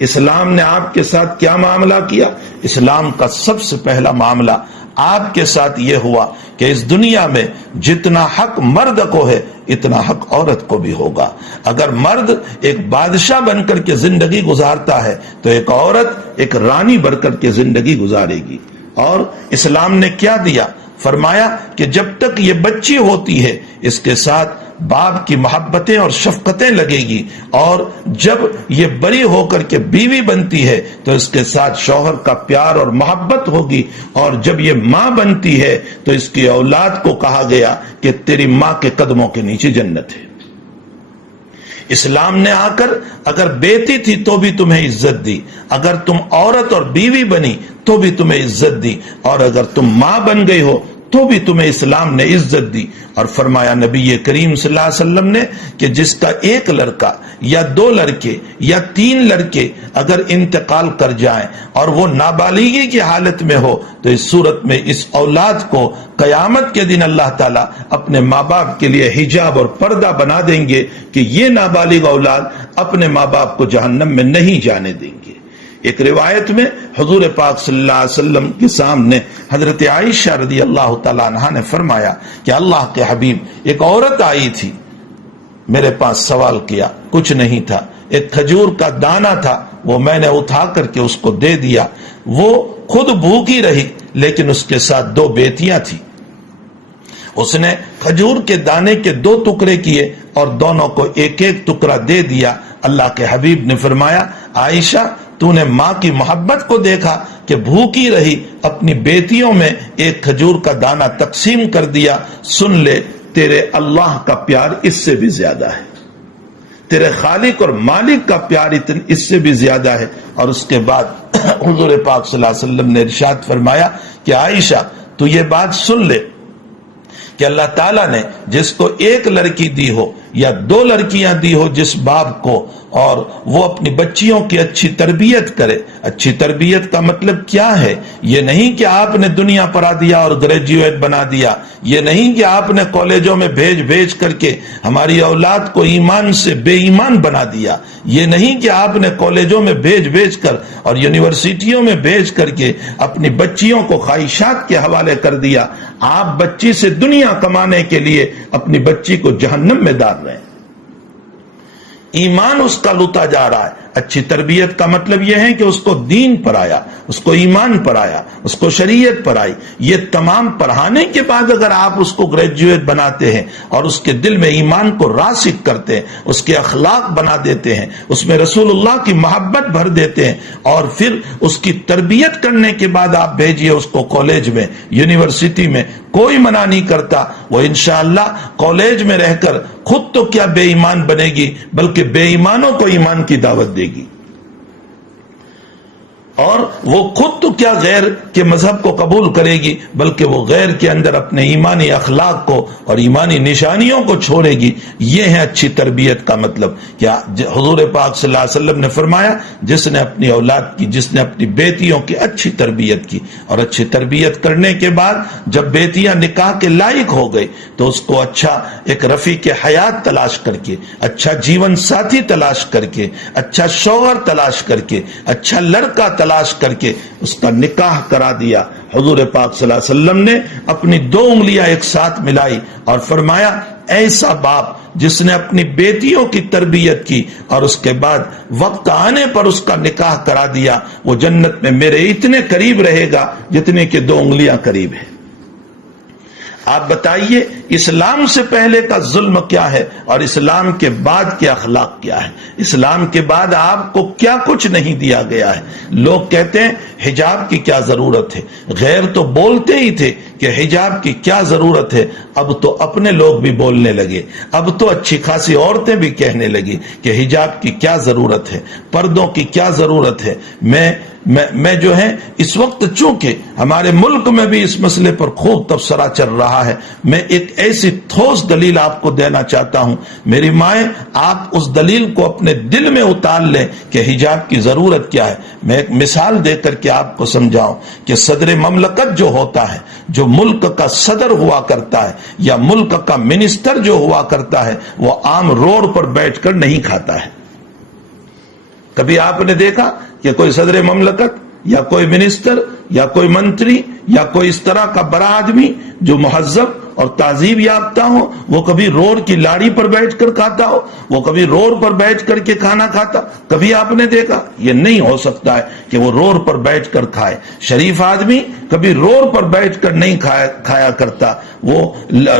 اسلام نے آپ کے ساتھ کیا معاملہ کیا؟ اسلام کا سب سے پہلا معاملہ آپ کے ساتھ یہ ہوا کہ اس دنیا میں جتنا حق مرد کو ہے اتنا حق عورت کو بھی ہوگا۔ اگر مرد ایک بادشاہ بن کر کے زندگی گزارتا ہے تو ایک عورت ایک رانی بن کر کے زندگی گزارے گی۔ اور اسلام نے کیا دیا؟ فرمایا کہ جب تک یہ بچی ہوتی ہے اس کے ساتھ باپ کی محبتیں اور شفقتیں لگے گی، اور جب یہ بڑی ہو کر کے بیوی بنتی ہے تو اس کے ساتھ شوہر کا پیار اور محبت ہوگی، اور جب یہ ماں بنتی ہے تو اس کی اولاد کو کہا گیا کہ تیری ماں کے قدموں کے نیچے جنت ہے۔ اسلام نے آ کر اگر بیٹی تھی تو بھی تمہیں عزت دی، اگر تم عورت اور بیوی بنی تو بھی تمہیں عزت دی، اور اگر تم ماں بن گئی ہو تو بھی تمہیں اسلام نے عزت دی۔ اور فرمایا نبی کریم صلی اللہ علیہ وسلم نے کہ جس کا ایک لڑکا یا دو لڑکے یا تین لڑکے اگر انتقال کر جائیں اور وہ نابالغی کی حالت میں ہو تو اس صورت میں اس اولاد کو قیامت کے دن اللہ تعالیٰ اپنے ماں باپ کے لیے حجاب اور پردہ بنا دیں گے کہ یہ نابالغ اولاد اپنے ماں باپ کو جہنم میں نہیں جانے دیں گے۔ ایک روایت میں حضور پاک صلی اللہ علیہ وسلم کے سامنے حضرت عائشہ رضی اللہ تعالیٰ عنہا نے فرمایا کہ اللہ کے حبیب، ایک عورت آئی تھی، میرے پاس سوال کیا، کچھ نہیں تھا، ایک کھجور کا دانہ تھا، وہ میں نے اٹھا کر کے اس کو دے دیا، وہ خود بھوکی رہی لیکن اس کے ساتھ دو بیٹیاں تھیں، اس نے کھجور کے دانے کے دو ٹکڑے کیے اور دونوں کو ایک ایک ٹکڑا دے دیا۔ اللہ کے حبیب نے فرمایا عائشہ، تو نے ماں کی محبت کو دیکھا کہ بھوکی رہی، اپنی بیٹیوں میں ایک کھجور کا دانہ تقسیم کر دیا، سن لے تیرے اللہ کا پیار اس سے بھی زیادہ ہے، تیرے خالق اور مالک کا پیار اس سے بھی زیادہ ہے۔ اور اس کے بعد حضور پاک صلی اللہ علیہ وسلم نے ارشاد فرمایا کہ عائشہ تو یہ بات سن لے کہ اللہ تعالیٰ نے جس کو ایک لڑکی دی ہو یا دو لڑکیاں دی ہو جس باپ کو، اور وہ اپنی بچیوں کی اچھی تربیت کرے۔ اچھی تربیت کا مطلب کیا ہے؟ یہ نہیں کہ آپ نے دنیا پڑھا دیا اور گریجویٹ بنا دیا، یہ نہیں کہ آپ نے کالجوں میں بھیج کر کے ہماری اولاد کو ایمان سے بے ایمان بنا دیا، یہ نہیں کہ آپ نے کالجوں میں بھیج کر اور یونیورسٹیوں میں بھیج کر کے اپنی بچیوں کو خواہشات کے حوالے کر دیا۔ آپ بچی سے دنیا کمانے کے لیے اپنی بچی کو جہنم میں ڈال رہے ہیں، ایمان اس کا لوٹا جا رہا ہے۔ اچھی تربیت کا مطلب یہ ہے کہ اس کو دین پڑھایا، اس کو ایمان پڑھایا، اس کو شریعت پڑھائی۔ یہ تمام پڑھانے کے بعد اگر آپ اس کو گریجویٹ بناتے ہیں اور اس کے دل میں ایمان کو راسخ کرتے ہیں، اس کے اخلاق بنا دیتے ہیں، اس میں رسول اللہ کی محبت بھر دیتے ہیں، اور پھر اس کی تربیت کرنے کے بعد آپ بھیجئے اس کو کالج میں، یونیورسٹی میں، کوئی منع نہیں کرتا، وہ انشاءاللہ کالج میں رہ کر خود تو کیا بے ایمان بنے گی بلکہ بے ایمانوں کو ایمان کی دعوت دے گی، اور وہ خود تو کیا غیر کے مذہب کو قبول کرے گی بلکہ وہ غیر کے اندر اپنے ایمانی اخلاق کو اور ایمانی نشانیوں کو چھوڑے گی۔ یہ ہے اچھی تربیت کا مطلب۔ کیا حضور پاک صلی اللہ علیہ وسلم نے فرمایا جس نے اپنی اولاد کی، جس نے اپنی بیٹیوں کی اچھی تربیت کی، اور اچھی تربیت کرنے کے بعد جب بیٹیاں نکاح کے لائق ہو گئی تو اس کو اچھا ایک رفیق حیات تلاش کر کے، اچھا جیون ساتھی تلاش کر کے، اچھا شوہر تلاش کر کے، اچھا لڑکا تلاش کر کے اس کا نکاح کرا دیا۔ حضور پاک صلی اللہ علیہ وسلم نے اپنی دو انگلیاں ایک ساتھ ملائی اور فرمایا ایسا باپ جس نے اپنی بیٹیوں کی تربیت کی اور اس کے بعد وقت آنے پر اس کا نکاح کرا دیا، وہ جنت میں میرے اتنے قریب رہے گا جتنے کہ دو انگلیاں قریب ہیں۔ آپ بتائیے اسلام سے پہلے کا ظلم کیا ہے اور اسلام کے بعد کے اخلاق کیا ہے؟ اسلام کے بعد آپ کو کیا کچھ نہیں دیا گیا ہے؟ لوگ کہتے ہیں حجاب کی کیا ضرورت ہے، غیر تو بولتے ہی تھے کہ حجاب کی کیا ضرورت ہے، اب تو اپنے لوگ بھی بولنے لگے، اب تو اچھی خاصی عورتیں بھی کہنے لگی کہ حجاب کی کیا ضرورت ہے، پردوں کی کیا ضرورت ہے۔ میں جو ہے اس وقت چونکہ ہمارے ملک میں بھی اس مسئلے پر خوب تبصرہ چل رہا ہے، میں ایک ایسی ٹھوس دلیل آپ کو دینا چاہتا ہوں، میری مائیں آپ اس دلیل کو اپنے دل میں اتار لیں کہ حجاب کی ضرورت کیا ہے۔ میں ایک مثال دے کر کے آپ کو سمجھاؤں کہ صدر مملکت جو ہوتا ہے، جو ملک کا صدر ہوا کرتا ہے یا ملک کا منسٹر جو ہوا کرتا ہے، وہ عام روڈ پر بیٹھ کر نہیں کھاتا ہے۔ کبھی آپ نے دیکھا کہ کوئی صدر مملکت یا کوئی منسٹر یا کوئی منتری یا کوئی اس طرح کا بڑا آدمی جو مہذب اور تہذیب یافتہ ہو، وہ کبھی روڈ کی لاڑی پر بیٹھ کر کھاتا ہو، وہ کبھی روڈ پر بیٹھ کر کے کھانا کھاتا؟ کبھی آپ نے دیکھا؟ یہ نہیں ہو سکتا ہے کہ وہ روڈ پر بیٹھ کر کھائے۔ شریف آدمی کبھی روڈ پر بیٹھ کر نہیں کھایا کرتا، وہ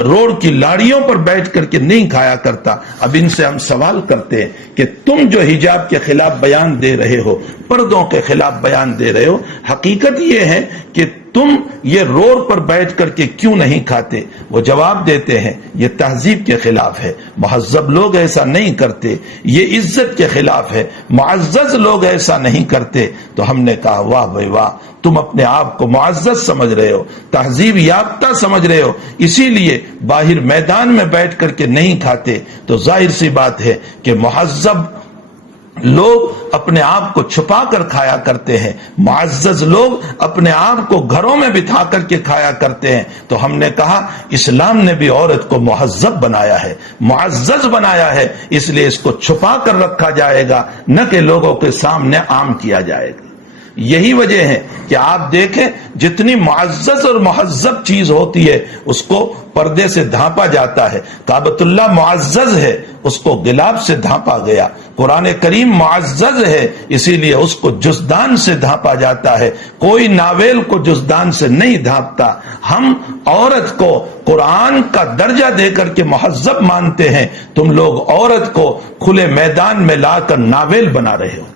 روڈ کی لاڑیوں پر بیٹھ کر کے نہیں کھایا کرتا۔ اب ان سے ہم سوال کرتے ہیں کہ تم جو حجاب کے خلاف بیان دے رہے ہو، پردوں کے خلاف بیان دے رہے ہو، حقیقت یہ ہے کہ تم یہ روڈ پر بیٹھ کر کے کیوں نہیں کھاتے؟ وہ جواب دیتے ہیں یہ تہذیب کے خلاف ہے، مہذب لوگ ایسا نہیں کرتے، یہ عزت کے خلاف ہے، معزز لوگ ایسا نہیں کرتے۔ تو ہم نے کہا واہ بھائی واہ، تم اپنے آپ کو معزز سمجھ رہے ہو، تہذیب یافتہ سمجھ رہے ہو، اسی لیے باہر میدان میں بیٹھ کر کے نہیں کھاتے۔ تو ظاہر سی بات ہے کہ مہذب لوگ اپنے آپ کو چھپا کر کھایا کرتے ہیں، معزز لوگ اپنے آپ کو گھروں میں بٹھا کر کے کھایا کرتے ہیں۔ تو ہم نے کہا اسلام نے بھی عورت کو مہذب بنایا ہے، معزز بنایا ہے، اس لیے اس کو چھپا کر رکھا جائے گا، نہ کہ لوگوں کے سامنے عام کیا جائے گا۔ یہی وجہ ہے کہ آپ دیکھیں جتنی معزز اور مہذب چیز ہوتی ہے اس کو پردے سے ڈھانپا جاتا ہے۔ کعبۃ اللہ معزز ہے، اس کو غلاف سے ڈھانپا گیا۔ قرآن کریم معزز ہے، اسی لیے اس کو جزدان سے ڈھانپا جاتا ہے۔ کوئی ناول کو جزدان سے نہیں ڈھانپتا۔ ہم عورت کو قرآن کا درجہ دے کر کے مہذب مانتے ہیں، تم لوگ عورت کو کھلے میدان میں لا کر ناول بنا رہے ہو۔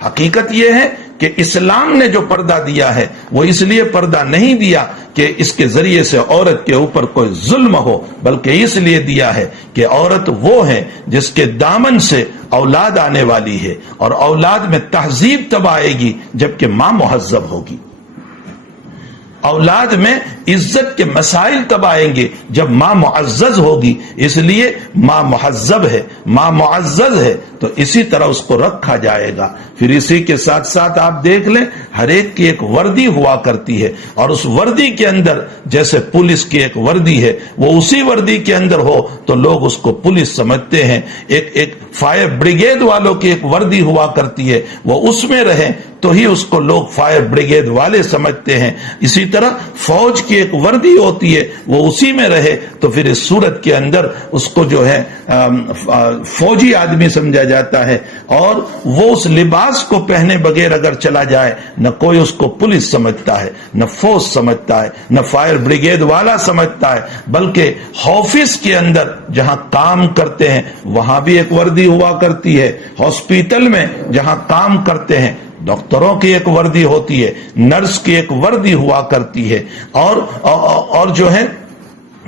حقیقت یہ ہے کہ اسلام نے جو پردہ دیا ہے وہ اس لیے پردہ نہیں دیا کہ اس کے ذریعے سے عورت کے اوپر کوئی ظلم ہو، بلکہ اس لیے دیا ہے کہ عورت وہ ہے جس کے دامن سے اولاد آنے والی ہے، اور اولاد میں تہذیب تب آئے گی جبکہ ماں مہذب ہوگی۔ اولاد میں عزت کے مسائل تب آئیں گے جب ماں معزز ہوگی، اس لیے ماں مہذب ہے، ماں معزز ہے تو اسی طرح اس کو رکھا جائے گا۔ پھر اسی کے ساتھ ساتھ آپ دیکھ لیں ہر ایک کی ایک وردی ہوا کرتی ہے، اور اس وردی کے اندر جیسے پولیس کی ایک وردی ہے وہ اسی وردی کے اندر ہو تو لوگ اس کو پولیس سمجھتے ہیں۔ ایک فائر بریگیڈ والوں کی ایک وردی ہوا کرتی ہے، وہ اس میں رہیں تو ہی اس کو لوگ فائر بریگیڈ والے سمجھتے ہیں۔ اسی طرح فوج کی ایک وردی ہوتی ہے، وہ اسی میں رہے تو پھر اس صورت کے اندر اس کو جو ہے فوجی آدمی سمجھا جاتا ہے، اور وہ اس لباس کو پہنے بغیر اگر چلا جائے نہ کوئی اس کو پولیس سمجھتا ہے، نہ فوج سمجھتا ہے، نہ فائر بریگیڈ والا سمجھتا ہے، بلکہ آفس کے اندر جہاں کام کرتے ہیں وہاں بھی ایک وردی ہوا کرتی ہے، ہاسپٹل میں جہاں کام کرتے ہیں ڈاکٹروں کی ایک وردی ہوتی ہے، نرس کی ایک وردی ہوا کرتی ہے، اور جو ہے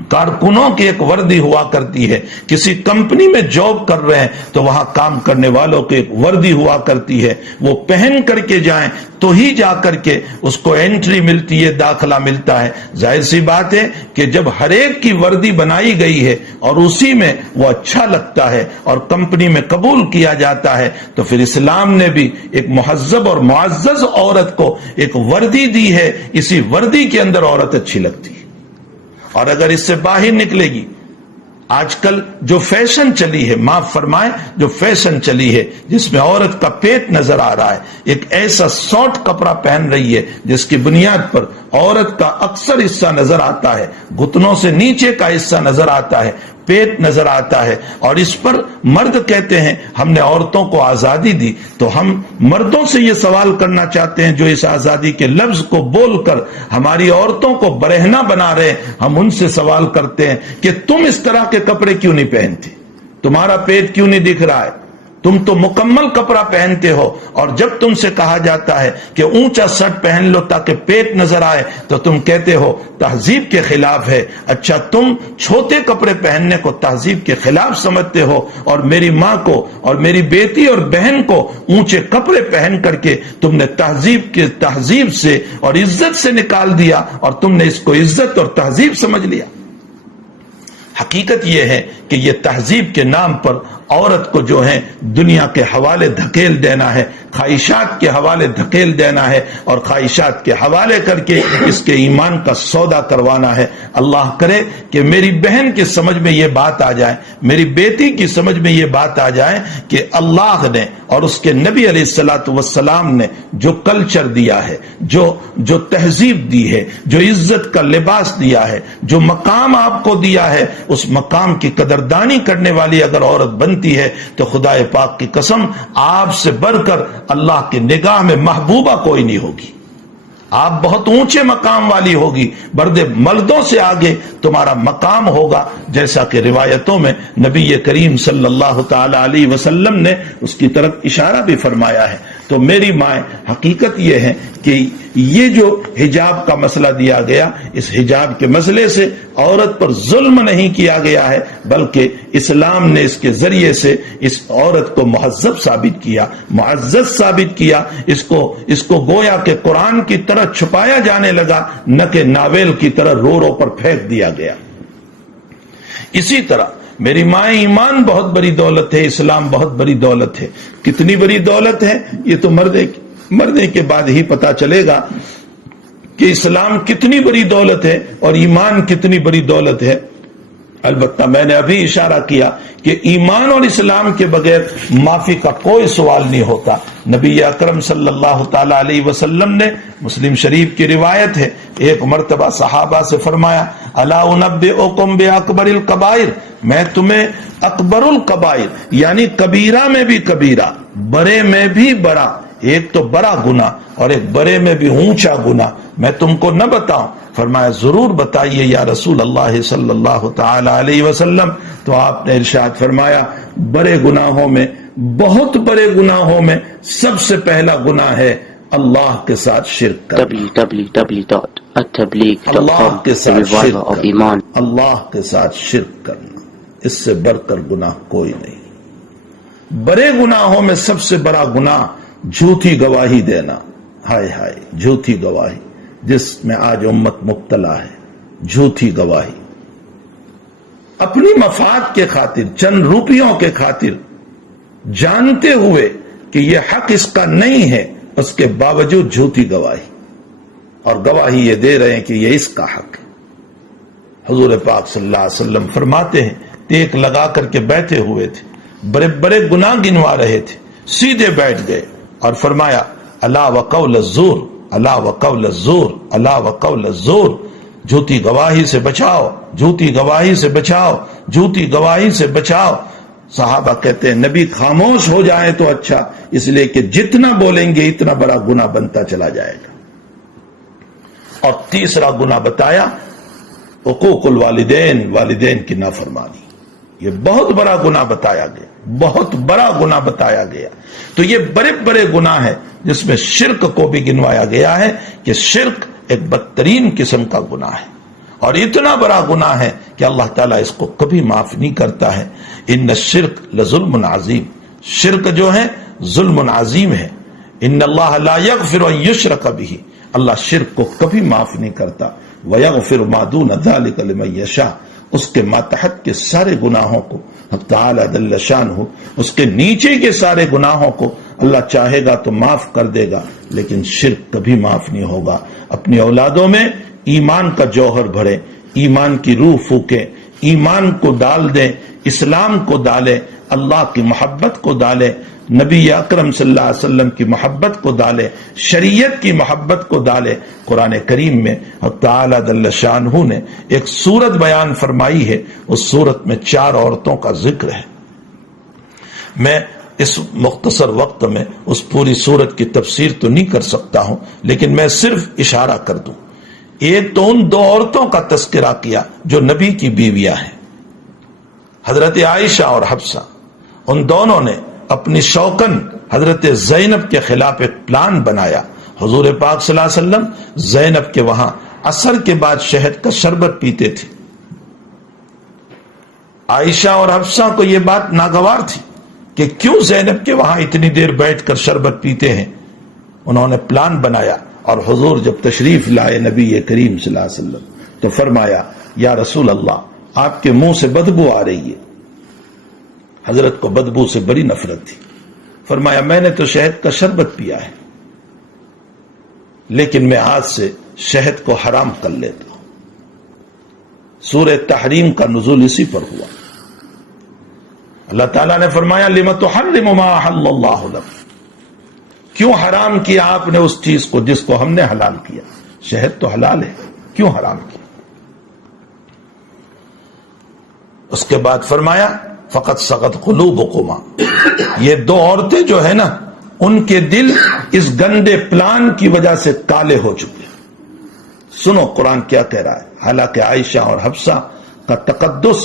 کارکنوں کی ایک وردی ہوا کرتی ہے۔ کسی کمپنی میں جاب کر رہے ہیں تو وہاں کام کرنے والوں کی ایک وردی ہوا کرتی ہے، وہ پہن کر کے جائیں تو ہی جا کر کے اس کو انٹری ملتی ہے، داخلہ ملتا ہے۔ ظاہر سی بات ہے کہ جب ہر ایک کی وردی بنائی گئی ہے اور اسی میں وہ اچھا لگتا ہے اور کمپنی میں قبول کیا جاتا ہے تو پھر اسلام نے بھی ایک مہذب اور معزز عورت کو ایک وردی دی ہے، اسی وردی کے اندر عورت اچھی لگتی ہے۔ اور اگر اس سے باہر نکلے گی، آج کل جو فیشن چلی ہے، معاف فرمائیں، جو فیشن چلی ہے جس میں عورت کا پیٹ نظر آ رہا ہے، ایک ایسا سوٹ کپڑا پہن رہی ہے جس کی بنیاد پر عورت کا اکثر حصہ نظر آتا ہے، گھٹنوں سے نیچے کا حصہ نظر آتا ہے، پیٹ نظر آتا ہے، اور اس پر مرد کہتے ہیں ہم نے عورتوں کو آزادی دی، تو ہم مردوں سے یہ سوال کرنا چاہتے ہیں جو اس آزادی کے لفظ کو بول کر ہماری عورتوں کو برہنہ بنا رہے، ہم ان سے سوال کرتے ہیں کہ تم اس طرح کے کپڑے کیوں نہیں پہنتے، تمہارا پیٹ کیوں نہیں دکھ رہا ہے، تم تو مکمل کپڑا پہنتے ہو، اور جب تم سے کہا جاتا ہے کہ اونچا شرٹ پہن لو تاکہ پیٹ نظر آئے تو تم کہتے ہو تہذیب کے خلاف ہے۔ اچھا، تم چھوٹے کپڑے پہننے کو تہذیب کے خلاف سمجھتے ہو، اور میری ماں کو اور میری بیٹی اور بہن کو اونچے کپڑے پہن کر کے تم نے تہذیب سے اور عزت سے نکال دیا، اور تم نے اس کو عزت اور تہذیب سمجھ لیا۔ حقیقت یہ ہے کہ یہ تہذیب کے نام پر عورت کو جو ہے دنیا کے حوالے دھکیل دینا ہے، خواہشات کے حوالے دھکیل دینا ہے، اور خواہشات کے حوالے کر کے اس کے ایمان کا سودا کروانا ہے۔ اللہ کرے کہ میری بہن کی سمجھ میں یہ بات آ جائے، میری بیٹی کی سمجھ میں یہ بات آ جائے کہ اللہ نے اور اس کے نبی علیہ الصلوۃ والسلام نے جو کلچر دیا ہے، جو تہذیب دی ہے، جو عزت کا لباس دیا ہے، جو مقام آپ کو دیا ہے، اس مقام کی قدردانی کرنے والی اگر عورت بنتی ہے تو خدا پاک کی قسم آپ سے بڑھ کر اللہ کی نگاہ میں محبوبہ کوئی نہیں ہوگی، آپ بہت اونچے مقام والی ہوگی، مردوں سے آگے تمہارا مقام ہوگا، جیسا کہ روایتوں میں نبی کریم صلی اللہ تعالی علیہ وسلم نے اس کی طرف اشارہ بھی فرمایا ہے۔ تو میری مائیں، حقیقت یہ ہے کہ یہ جو حجاب کا مسئلہ دیا گیا، اس حجاب کے مسئلے سے عورت پر ظلم نہیں کیا گیا ہے، بلکہ اسلام نے اس کے ذریعے سے اس عورت کو مہذب ثابت کیا، معزز ثابت کیا، اس کو گویا کہ قرآن کی طرح چھپایا جانے لگا، نہ کہ ناول کی طرح رو رو پر پھینک دیا گیا۔ اسی طرح میری مائیں، ایمان بہت بڑی دولت ہے، اسلام بہت بڑی دولت ہے۔ کتنی بڑی دولت ہے یہ تو مرنے کے بعد ہی پتا چلے گا کہ اسلام کتنی بڑی دولت ہے اور ایمان کتنی بڑی دولت ہے۔ البتہ میں نے ابھی اشارہ کیا کہ ایمان اور اسلام کے بغیر معافی کا کوئی سوال نہیں ہوتا۔ نبی اکرم صلی اللہ تعالی علیہ وسلم نے، مسلم شریف کی روایت ہے، ایک مرتبہ صحابہ سے فرمایا، الا انبئکم باکبر الکبائر، میں تمہیں اکبر الکبائر یعنی کبیرہ میں بھی کبیرہ، بڑے میں بھی بڑا، ایک تو بڑا گناہ اور ایک بڑے میں بھی اونچا گناہ میں تم کو نہ بتاؤں؟ فرمایا ضرور بتائیے یا رسول اللہ صلی اللہ تعالی علیہ وسلم۔ تو آپ نے ارشاد فرمایا بڑے گناہوں میں، بہت بڑے گناہوں میں سب سے پہلا گناہ ہے اللہ کے ساتھ شرک کرنا۔ اللہ کے ساتھ شرک کرنا، اللہ کے ساتھ شرک کرنا، اس سے بڑھ کر گناہ کوئی نہیں۔ بڑے گناہوں میں سب سے بڑا گناہ جھوٹی گواہی دینا۔ ہائے ہائے، جھوٹی گواہی جس میں آج امت مبتلا ہے، جھوٹی گواہی، اپنی مفاد کے خاطر، چند روپیوں کے خاطر، جانتے ہوئے کہ یہ حق اس کا نہیں ہے، اس کے باوجود جھوٹی گواہی، اور گواہی یہ دے رہے ہیں کہ یہ اس کا حق ہے۔ حضور پاک صلی اللہ علیہ وسلم فرماتے ہیں، ٹیک لگا کر کے بیٹھے ہوئے تھے، بڑے بڑے گناہ گنوا رہے تھے، سیدھے بیٹھ گئے اور فرمایا الا وقول الزور، الا وقول الزور، الا وقول الزور، جھوٹی گواہی سے بچاؤ، جھوٹی گواہی سے بچاؤ، جھوٹی گواہی سے بچاؤ۔ صحابہ کہتے ہیں نبی خاموش ہو جائیں تو اچھا، اس لیے کہ جتنا بولیں گے اتنا بڑا گناہ بنتا چلا جائے گا۔ اور تیسرا گناہ بتایا حقوق الوالدین، والدین کی نافرمانی، یہ بہت بڑا گناہ بتایا گیا، بہت بڑا گناہ بتایا گیا۔ تو یہ بڑے بڑے گناہ ہیں جس میں شرک کو بھی گنوایا گیا ہے کہ شرک ایک بدترین قسم کا گناہ ہے، اور اتنا بڑا گناہ ہے کہ اللہ تعالیٰ اس کو کبھی معاف نہیں کرتا ہے۔ ان الشرک لظلم عظیم، شرک جو ہے ظلم عظیم ہے۔ ان اللہ لا یغفر ان یشرک بہ، اللہ شرک کو کبھی معاف نہیں کرتا۔ ویغفر ما دون ذلک لمن یشاء، اس کے ماتحت کے سارے گناہوں کو حق تعالی جل شانہ، اس کے نیچے کے سارے گناہوں کو اللہ چاہے گا تو معاف کر دے گا، لیکن شرک کبھی معاف نہیں ہوگا۔ اپنی اولادوں میں ایمان کا جوہر بھریں، ایمان کی روح پھونکیں، ایمان کو ڈال دیں، اسلام کو ڈالیں، اللہ کی محبت کو ڈالیں، نبی اکرم صلی اللہ علیہ وسلم کی محبت کو ڈالے، شریعت کی محبت کو ڈالے۔ قرآن کریم میں تعالیٰ جل شانہ نے ایک سورت بیان فرمائی ہے، اس سورت میں 4 عورتوں کا ذکر ہے۔ میں اس مختصر وقت میں اس پوری سورت کی تفسیر تو نہیں کر سکتا ہوں، لیکن میں صرف اشارہ کر دوں۔ ایک تو ان 2 عورتوں کا تذکرہ کیا جو نبی کی بیویاں ہیں، حضرت عائشہ اور حفصہ۔ ان دونوں نے اپنی شوکن حضرت زینب کے خلاف ایک پلان بنایا۔ حضور پاک صلی اللہ علیہ وسلم زینب کے وہاں عصر کے بعد شہد کا شربت پیتے تھے۔ عائشہ اور حفصہ کو یہ بات ناگوار تھی کہ کیوں زینب کے وہاں اتنی دیر بیٹھ کر شربت پیتے ہیں۔ انہوں نے پلان بنایا، اور حضور جب تشریف لائے نبی کریم صلی اللہ علیہ وسلم تو فرمایا یا رسول اللہ آپ کے منہ سے بدبو آ رہی ہے۔ حضرت کو بدبو سے بڑی نفرت تھی۔ فرمایا میں نے تو شہد کا شربت پیا ہے، لیکن میں آج سے شہد کو حرام کر لیتا ہوں۔ سورہ تحریم کا نزول اسی پر ہوا۔ اللہ تعالیٰ نے فرمایا لِمَ تُحَرِّمُ مَا أَحَلَّ اللَّهُ لَكَ، کیوں حرام کیا آپ نے اس چیز کو جس کو ہم نے حلال کیا؟ شہد تو حلال ہے، کیوں حرام کیا؟ اس کے بعد فرمایا فقط سقط قلوبکما، یہ 2 عورتیں جو ہے نا ان کے دل اس گندے پلان کی وجہ سے کالے ہو چکے۔ سنو قرآن کیا کہہ رہا ہے۔ حالانکہ عائشہ اور حفصہ کا تقدس،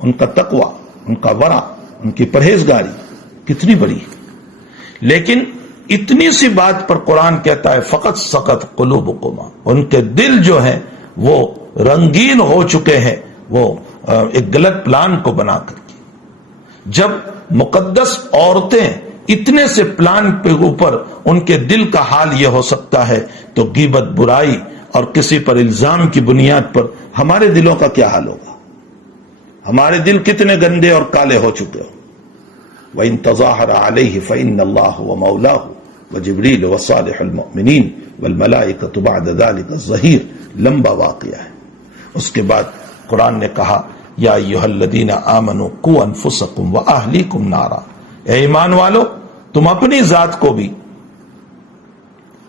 ان کا تقوی، ان کا ورع، ان کی پرہیزگاری کتنی بڑی ہے، لیکن اتنی سی بات پر قرآن کہتا ہے فقط سقط قلوبکما، ان کے دل جو ہیں وہ رنگین ہو چکے ہیں، وہ ایک غلط پلان کو بنا کر کے۔ جب مقدس عورتیں اتنے سے پلان پہ اوپر ان کے دل کا حال یہ ہو سکتا ہے، تو غیبت، برائی اور کسی پر الزام کی بنیاد پر ہمارے دلوں کا کیا حال ہوگا؟ ہمارے دل کتنے گندے اور کالے ہو چکے ہو۔ وَإِن تَظَاهَرَ عَلَيْهِ فَإِنَّ اللَّهَ وَمَوْلَاهُ وَجِبْرِيلُ وَصَالِحُ الْمُؤْمِنِينَ وَالْمَلَائِكَةُ بَعْدَ ذَلِكَ ظَهِيرٌ، لمبا واقعہ ہے۔ اس کے بعد قرآن نے کہا یا ایھا الذین آمنوا قوا انفسکم واہلیکم نارا، اے ایمان والو تم اپنی ذات کو بھی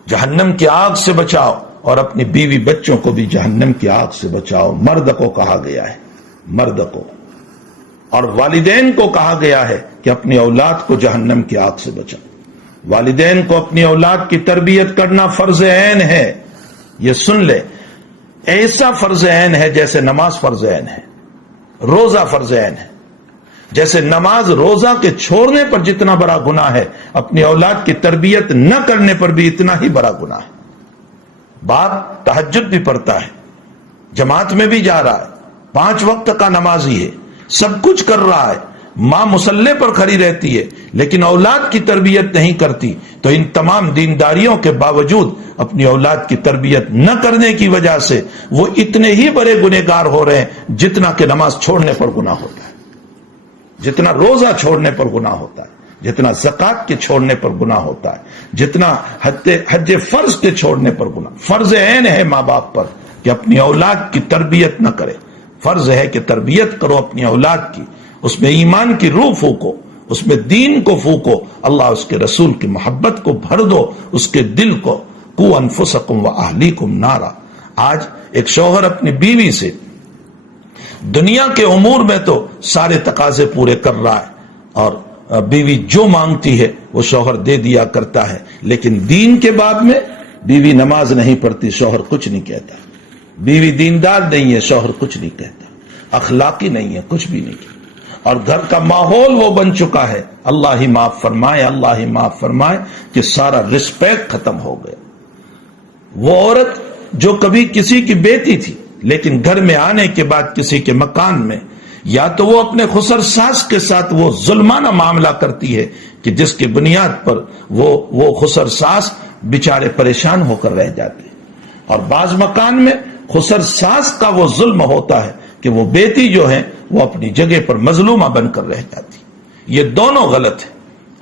جہنم کی آگ سے بچاؤ اور اپنی بیوی بچوں کو بھی جہنم کی آگ سے بچاؤ۔ مرد کو کہا گیا ہے، مرد کو، اور والدین کو کہا گیا ہے کہ اپنی اولاد کو جہنم کی آگ سے بچاؤ۔ والدین کو اپنی اولاد کی تربیت کرنا فرض عین ہے، یہ سن لے، ایسا فرض عین ہے جیسے نماز فرض عین ہے، روزہ فرض عین ہے۔ جیسے نماز روزہ کے چھوڑنے پر جتنا بڑا گناہ ہے، اپنی اولاد کی تربیت نہ کرنے پر بھی اتنا ہی بڑا گناہ ہے۔ باپ تہجد بھی پڑھتا ہے، جماعت میں بھی جا رہا ہے، 5 وقت کا نمازی ہے، سب کچھ کر رہا ہے، ماں مصلے پر کھڑی رہتی ہے، لیکن اولاد کی تربیت نہیں کرتی، تو ان تمام دینداریوں کے باوجود اپنی اولاد کی تربیت نہ کرنے کی وجہ سے وہ اتنے ہی بڑے گنہگار ہو رہے ہیں جتنا کہ نماز چھوڑنے پر گناہ ہوتا ہے، جتنا روزہ چھوڑنے پر گناہ ہوتا ہے، جتنا زکوٰۃ کے چھوڑنے پر گناہ ہوتا ہے، جتنا حج فرض کے چھوڑنے پر گناہ۔ فرض عین ہے ماں باپ پر کہ اپنی اولاد کی تربیت نہ کرے، فرض ہے کہ تربیت کرو اپنی اولاد کی، اس میں ایمان کی روح پھونکو، اس میں دین کو پھونکو، اللہ اس کے رسول کی محبت کو بھر دو اس کے دل کو۔ قوا انفسکم واہلیکم نارا۔ آج ایک شوہر اپنی بیوی سے دنیا کے امور میں تو سارے تقاضے پورے کر رہا ہے، اور بیوی جو مانگتی ہے وہ شوہر دے دیا کرتا ہے، لیکن دین کے باب میں بیوی نماز نہیں پڑھتی، شوہر کچھ نہیں کہتا، بیوی دیندار نہیں ہے، شوہر کچھ نہیں کہتا، اخلاقی نہیں ہے، کچھ بھی نہیں کہتا، اور گھر کا ماحول وہ بن چکا ہے، اللہ ہی معاف فرمائے، اللہ ہی معاف فرمائے، کہ سارا رسپیکٹ ختم ہو گیا۔ وہ عورت جو کبھی کسی کی بیٹی تھی، لیکن گھر میں آنے کے بعد کسی کے مکان میں یا تو وہ اپنے خسر ساس کے ساتھ وہ ظلمانہ معاملہ کرتی ہے کہ جس کی بنیاد پر وہ خسر ساس بیچارے پریشان ہو کر رہ جاتے ہیں، اور بعض مکان میں خسر ساس کا وہ ظلم ہوتا ہے کہ وہ بیٹی جو ہے وہ اپنی جگہ پر مظلومہ بن کر رہ جاتی۔ یہ دونوں غلط ہے۔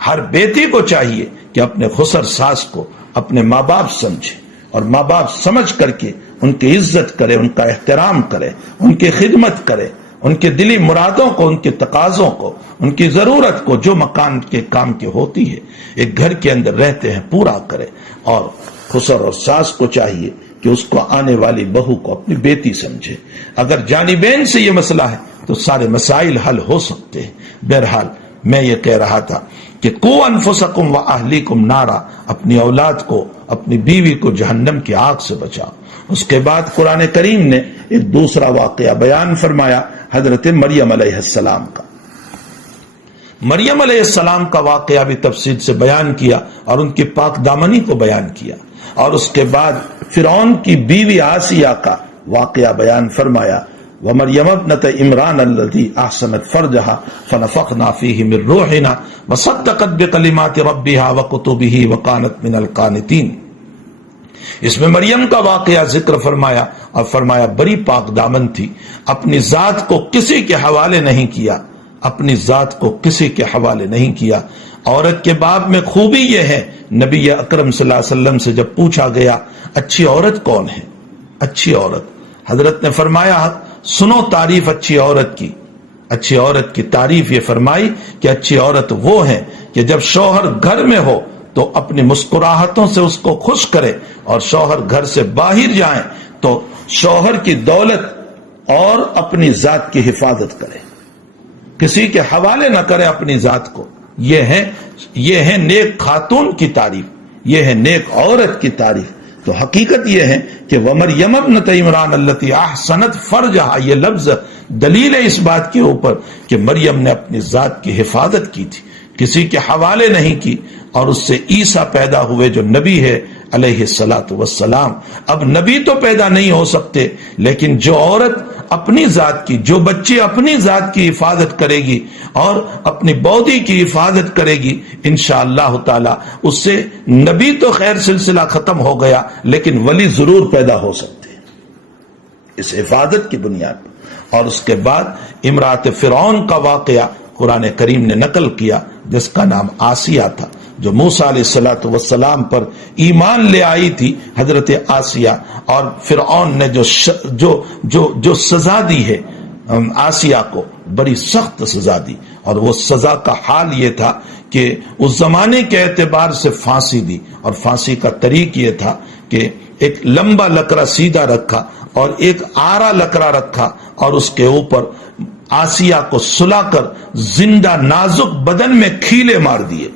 ہر بیٹی کو چاہیے کہ اپنے خسر ساس کو اپنے ماں باپ سمجھے، اور ماں باپ سمجھ کر کے ان کی عزت کرے، ان کا احترام کرے، ان کی خدمت کرے، ان کے دلی مرادوں کو، ان کے تقاضوں کو، ان کی ضرورت کو جو مکان کے کام کی ہوتی ہے ایک گھر کے اندر رہتے ہیں پورا کرے. اور خسر اور ساس کو چاہیے کہ اس کو آنے والی بہو کو اپنی بیٹی سمجھے. اگر جانبین سے یہ مسئلہ ہے تو سارے مسائل حل ہو سکتے ہیں. بہرحال میں یہ کہہ رہا تھا کہ قوا انفسکم واہلیکم نارا، اپنی اولاد کو، اپنی بیوی کو جہنم کی آگ سے بچاؤ. اس کے بعد قرآن کریم نے ایک دوسرا واقعہ بیان فرمایا حضرت مریم علیہ السلام کا. مریم علیہ السلام کا واقعہ بھی تفصیل سے بیان کیا اور ان کی پاک دامنی کو بیان کیا. اور اس کے بعد فرعون کی بیوی آسیہ کا واقعہ بیان فرمایا. وَمَرْيَمَ ابْنَتَ عِمْرَانَ الَّتِي أَحْسَنَتْ فَرْجَهَا فَنَفَخْنَا فِيهِ مِنْ رُوحِنَا وَصَدَّقَتْ بِكَلِمَاتِ رَبِّهَا وَكُتُبِهِ وَكَانَتْ مِنَ الْقَانِتِينَ. اس میں مریم کا واقعہ ذکر فرمایا اور فرمایا بڑی پاک دامن تھی، اپنی ذات کو کسی کے حوالے نہیں کیا، اپنی ذات کو کسی کے حوالے نہیں کیا. عورت کے باب میں خوبی یہ ہے، نبی اکرم صلی اللہ علیہ وسلم سے جب پوچھا گیا اچھی عورت کون ہے، اچھی عورت، حضرت نے فرمایا سنو تعریف اچھی عورت کی. اچھی عورت کی تعریف یہ فرمائی کہ اچھی عورت وہ ہے کہ جب شوہر گھر میں ہو تو اپنی مسکراہٹوں سے اس کو خوش کرے، اور شوہر گھر سے باہر جائیں تو شوہر کی دولت اور اپنی ذات کی حفاظت کرے، کسی کے حوالے نہ کرے اپنی ذات کو. یہ ہے نیک خاتون کی تعریف، یہ ہے نیک عورت کی تعریف. تو حقیقت یہ ہے کہ وَمَرْيَمَ ابْنَتَ عِمْرَانَ الَّتِي أَحْسَنَتْ فَرْجَهَا، یہ لفظ دلیل ہے اس بات کے اوپر کہ مریم نے اپنی ذات کی حفاظت کی تھی، کسی کے حوالے نہیں کی. اور اس سے عیسیٰ پیدا ہوئے جو نبی ہے علیہ الصلاۃ والسلام. اب نبی تو پیدا نہیں ہو سکتے، لیکن جو عورت اپنی ذات کی، جو بچے اپنی ذات کی حفاظت کرے گی اور اپنی باڈی کی حفاظت کرے گی، انشاءاللہ تعالی اس سے نبی تو خیر سلسلہ ختم ہو گیا، لیکن ولی ضرور پیدا ہو سکتے ہیں اس حفاظت کی بنیاد پر. اور اس کے بعد امرات فرعون کا واقعہ قرآن کریم نے نقل کیا، جس کا نام آسیہ تھا، جو موسیٰ علیہ السلام پر ایمان لے آئی تھی حضرت آسیہ. اور فرعون نے جو سزا دی ہے آسیہ کو، بڑی سخت سزا دی. اور وہ سزا کا حال یہ تھا کہ اس زمانے کے اعتبار سے پھانسی دی. اور پھانسی کا طریق یہ تھا کہ ایک لمبا لکڑا سیدھا رکھا اور ایک آرا لکڑا رکھا، اور اس کے اوپر آسیہ کو سلا کر زندہ نازک بدن میں کھیلے مار دیے،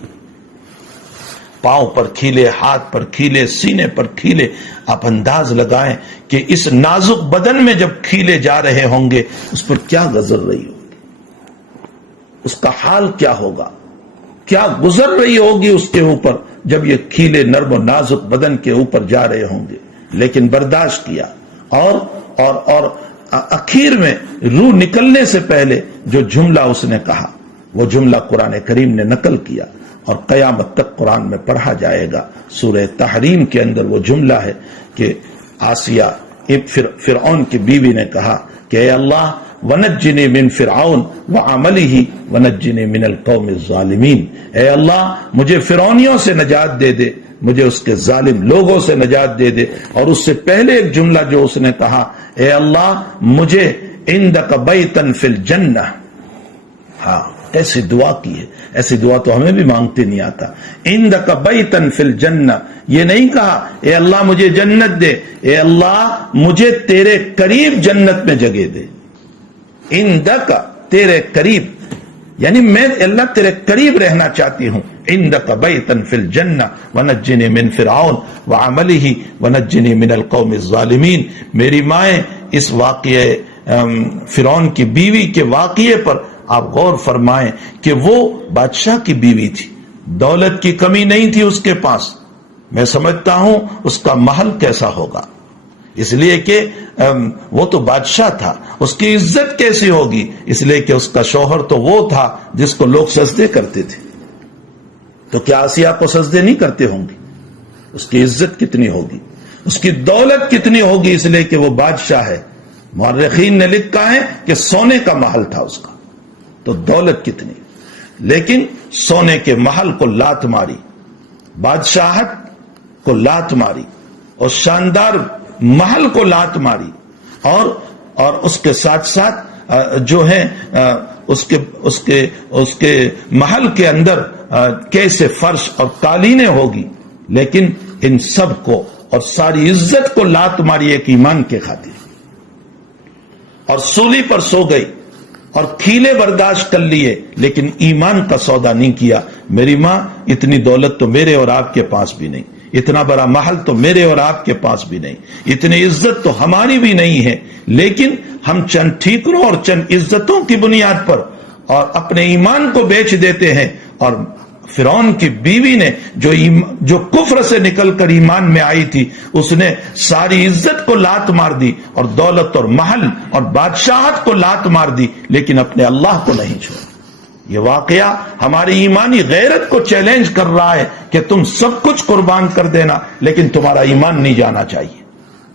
پاؤں پر کھیلے، ہاتھ پر کھیلے، سینے پر کھیلے. آپ انداز لگائیں کہ اس نازک بدن میں جب کھیلے جا رہے ہوں گے اس پر کیا گزر رہی ہوگی، اس کا حال کیا ہوگا، کیا گزر رہی ہوگی اس کے اوپر جب یہ کھیلے نرم و نازک بدن کے اوپر جا رہے ہوں گے. لیکن برداشت کیا. اور اخیر میں روح نکلنے سے پہلے جو جملہ اس نے کہا، وہ جملہ قرآن کریم نے نقل کیا اور قیامت تک قرآن میں پڑھا جائے گا. سورہ تحریم کے اندر وہ جملہ ہے کہ آسیہ فرعون کی بیوی نے کہا کہ اے اللہ وَنَجِّنِي مِن فِرْعَوْنَ وَعَمَلِهِ وَنَجِّنِي مِنَ الْقَوْمِ الظَّالِمِينَ. اے اللہ مجھے فرعونیوں سے نجات دے دے، مجھے اس کے ظالم لوگوں سے نجات دے دے. اور اس سے پہلے ایک جملہ جو اس نے کہا، اے اللہ مجھے عندک بیتن فی الجنہ. ہاں ایسی دعا کی ہے، ایسی دعا تو ہمیں بھی مانگتے نہیں آتا. عندک بیتن فی الجنہ، یہ نہیں کہا اے اللہ مجھے جنت دے، اے اللہ مجھے تیرے قریب جنت میں جگہ دے. عندک تیرے قریب، یعنی میں اللہ تیرے قریب رہنا چاہتی ہوں. عندک بیتن فی الجنہ ونجنی من فرعون وعملہ ونجنی من القوم الظالمین. میری مائیں اس واقعے فرعون کی بیوی کے واقعے پر آپ غور فرمائیں کہ وہ بادشاہ کی بیوی تھی، دولت کی کمی نہیں تھی اس کے پاس. میں سمجھتا ہوں اس کا محل کیسا ہوگا، اس لیے کہ وہ تو بادشاہ تھا، اس کی عزت کیسی ہوگی، اس لیے کہ اس کا شوہر تو وہ تھا جس کو لوگ سجدے کرتے تھے. تو کیا آسیہ کو سجدے نہیں کرتے ہوں گے؟ اس کی عزت کتنی ہوگی، اس کی دولت کتنی ہوگی، اس لیے کہ وہ بادشاہ ہے. مورخین نے لکھا ہے کہ سونے کا محل تھا اس کا، تو دولت کتنی. لیکن سونے کے محل کو لات ماری، بادشاہت کو لات ماری، اور شاندار محل کو لات ماری، اور اس کے ساتھ ساتھ جو ہیں اس کے محل کے اندر کیسے فرش اور قالینیں ہوگی، لیکن ان سب کو اور ساری عزت کو لات ماری ایک ایمان کے خاطر، اور سولی پر سو گئی اور کھیلے برداشت کر لیے، لیکن ایمان کا سودا نہیں کیا۔ میری ماں، اتنی دولت تو میرے اور آپ کے پاس بھی نہیں، اتنا بڑا محل تو میرے اور آپ کے پاس بھی نہیں، اتنی عزت تو ہماری بھی نہیں ہے، لیکن ہم چند ٹھیکروں اور چند عزتوں کی بنیاد پر اور اپنے ایمان کو بیچ دیتے ہیں۔ اور فرعون کی بیوی نے جو کفر سے نکل کر ایمان میں آئی تھی، اس نے ساری عزت کو لات مار دی اور دولت اور محل اور بادشاہت کو لات مار دی، لیکن اپنے اللہ کو نہیں چھوڑا۔ یہ واقعہ ہماری ایمانی غیرت کو چیلنج کر رہا ہے کہ تم سب کچھ قربان کر دینا، لیکن تمہارا ایمان نہیں جانا چاہیے،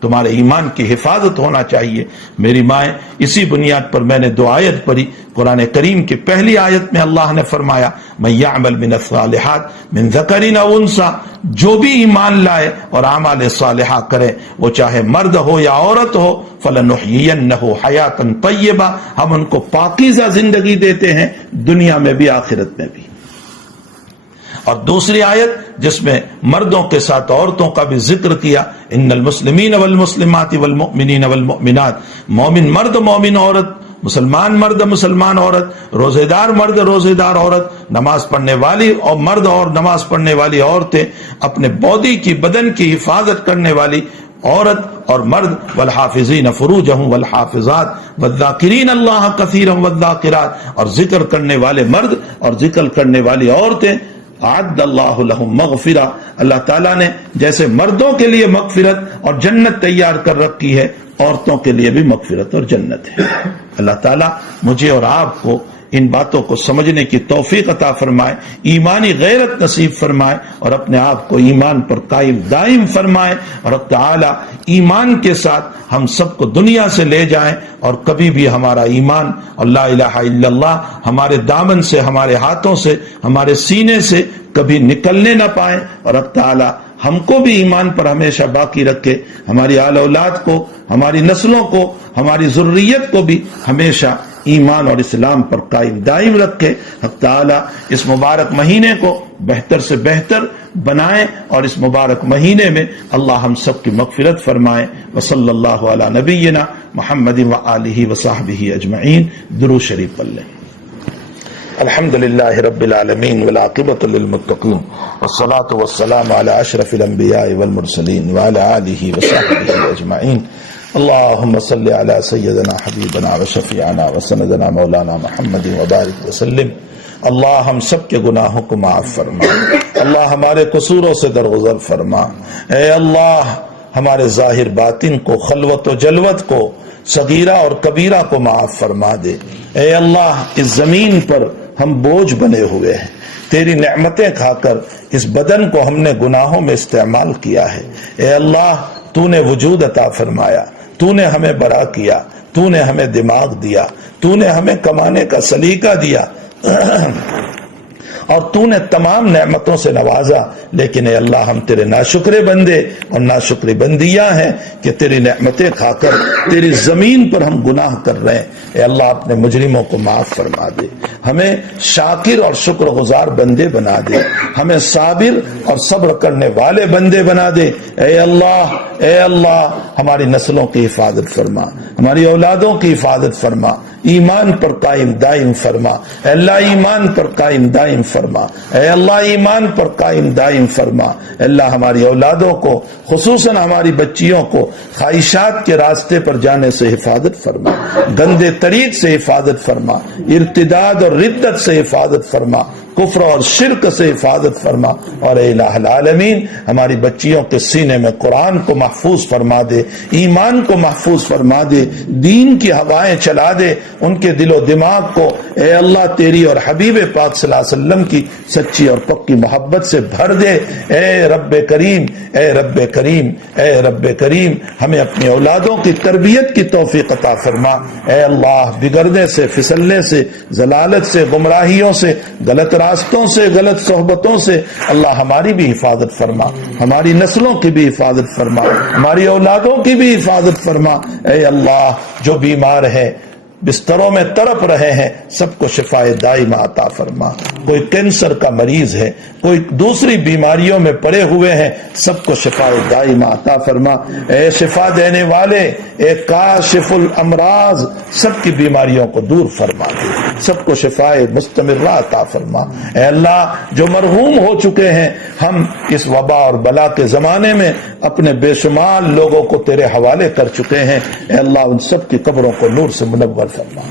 تمہارے ایمان کی حفاظت ہونا چاہیے۔ میری مائیں، اسی بنیاد پر میں نے 2 آیت پڑھی۔ قرآن کریم کی پہلی آیت میں اللہ نے فرمایا من یعمل من الصالحات من ذکر او انثی، جو بھی ایمان لائے اور اعمال صالحہ کرے، وہ چاہے مرد ہو یا عورت ہو، فلنحیینہ حیاتا طیبہ، ہم ان کو پاکیزہ زندگی دیتے ہیں، دنیا میں بھی آخرت میں بھی۔ اور دوسری آیت جس میں مردوں کے ساتھ عورتوں کا بھی ذکر کیا، ان المسلمین والمسلمات والمؤمنین والمؤمنات، مومن مرد مومن عورت، مسلمان مرد مسلمان عورت، روزے دار مرد روزے دار عورت، نماز پڑھنے والی اور مرد اور نماز پڑھنے والی عورتیں، اپنے باڈی کی بدن کی حفاظت کرنے والی عورت اور مرد، والحافظین فروجہم والحافظات والذاکرین اللہ کثیرا والذاکرات، اور ذکر کرنے والے مرد اور ذکر کرنے والی عورتیں، اعد اللہ لہم مغفرہ، اللہ تعالیٰ نے جیسے مردوں کے لیے مغفرت اور جنت تیار کر رکھی ہے، عورتوں کے لیے بھی مغفرت اور جنت ہے۔ اللہ تعالیٰ مجھے اور آپ کو ان باتوں کو سمجھنے کی توفیق عطا فرمائے، ایمانی غیرت نصیب فرمائے، اور اپنے آپ کو ایمان پر قائم دائم فرمائے، اور رب تعالیٰ ایمان کے ساتھ ہم سب کو دنیا سے لے جائیں، اور کبھی بھی ہمارا ایمان اور لا الہ الا اللہ ہمارے دامن سے، ہمارے ہاتھوں سے، ہمارے سینے سے کبھی نکلنے نہ پائیں، اور رب تعالیٰ ہم کو بھی ایمان پر ہمیشہ باقی رکھے، ہماری آل اولاد کو، ہماری نسلوں کو، ہماری ذریت کو بھی ہمیشہ ایمان اور اسلام پر قائم دائم رکھے۔ حق تعالیٰ اس مبارک مہینے کو بہتر سے بہتر بنائے، اور اس مبارک مہینے میں اللہ ہم سب کی مغفرت فرمائے۔ وصلی اللہ علی نبینا محمد وآلہ وصحبہ اجمعین۔ درود شریف پڑھ لیں۔ الحمد للہ رب العالمین والعاقبۃ للمتقین والصلاۃ والسلام علی اشرف الانبیاء والمرسلین وعلی آلہ وصحبہ اجمعین۔ اللہم صلی علی سیدنا حبیبنا وشفیعنا وسندنا مولانا محمد وبارک وسلم۔ اللہ ہم سب کے گناہوں کو معاف فرما، اللہ ہمارے قصوروں سے درگزر فرما، اے اللہ ہمارے ظاہر باطن کو، خلوت و جلوت کو، صغیرہ اور کبیرہ کو معاف فرما دے۔ اے اللہ اس زمین پر ہم بوجھ بنے ہوئے ہیں، تیری نعمتیں کھا کر اس بدن کو ہم نے گناہوں میں استعمال کیا ہے۔ اے اللہ تو نے وجود عطا فرمایا، تو نے ہمیں بڑا کیا، تو نے ہمیں دماغ دیا، تو نے ہمیں کمانے کا سلیقہ دیا اور تو نے تمام نعمتوں سے نوازا، لیکن اے اللہ ہم تیرے ناشکرے بندے اور ناشکری بندیاں ہیں کہ تیری نعمتیں کھا کر تیری زمین پر ہم گناہ کر رہے ہیں۔ اے اللہ اپنے مجرموں کو معاف فرما دے، ہمیں شاکر اور شکر گزار بندے بنا دے، ہمیں صابر اور صبر کرنے والے بندے بنا دے۔ اے اللہ ہماری نسلوں کی حفاظت فرما، ہماری اولادوں کی حفاظت فرما، ایمان پر قائم دائم فرما۔ اے اللہ ایمان پر قائم دائم فرما، اے اللہ ایمان پر قائم دائم فرما۔ اے اللہ ہماری اولادوں کو، خصوصاً ہماری بچیوں کو خواہشات کے راستے پر جانے سے حفاظت فرما، گندے طریق سے حفاظت فرما، ارتداد اور ردت سے حفاظت فرما، کفر اور شرک سے حفاظت فرما۔ اور اے الہ العالمین ہماری بچیوں کے سینے میں قرآن کو محفوظ فرما دے، ایمان کو محفوظ فرما دے، دین کی ہوائیں چلا دے، ان کے دل و دماغ کو اے اللہ تیری اور حبیب پاک صلی اللہ علیہ وسلم کی سچی اور پکی محبت سے بھر دے۔ اے رب کریم، اے رب کریم، اے رب کریم ہمیں اپنی اولادوں کی تربیت کی توفیق عطا فرما۔ اے اللہ بگڑنے سے، پھسلنے سے، ضلالت سے، گمراہیوں سے، غلط راستوں سے، غلط صحبتوں سے اللہ ہماری بھی حفاظت فرما، ہماری نسلوں کی بھی حفاظت فرما، ہماری اولادوں کی بھی حفاظت فرما۔ اے اللہ جو بیمار ہے بستروں میں تڑپ رہے ہیں سب کو شفائے دائمہ عطا فرما، کوئی کینسر کا مریض ہے، کوئی دوسری بیماریوں میں پڑے ہوئے ہیں سب کو شفائے دائمہ عطا فرما، اے شفا دینے والے، اے کاشف الامراض سب کی بیماریوں کو دور فرما دے، سب کو شفائے مستمرہ عطا فرما۔ اے اللہ جو مرحوم ہو چکے ہیں، ہم اس وبا اور بلا کے زمانے میں اپنے بے شمار لوگوں کو تیرے حوالے کر چکے ہیں، اے اللہ ان سب کی قبروں کو نور سے منور فرما،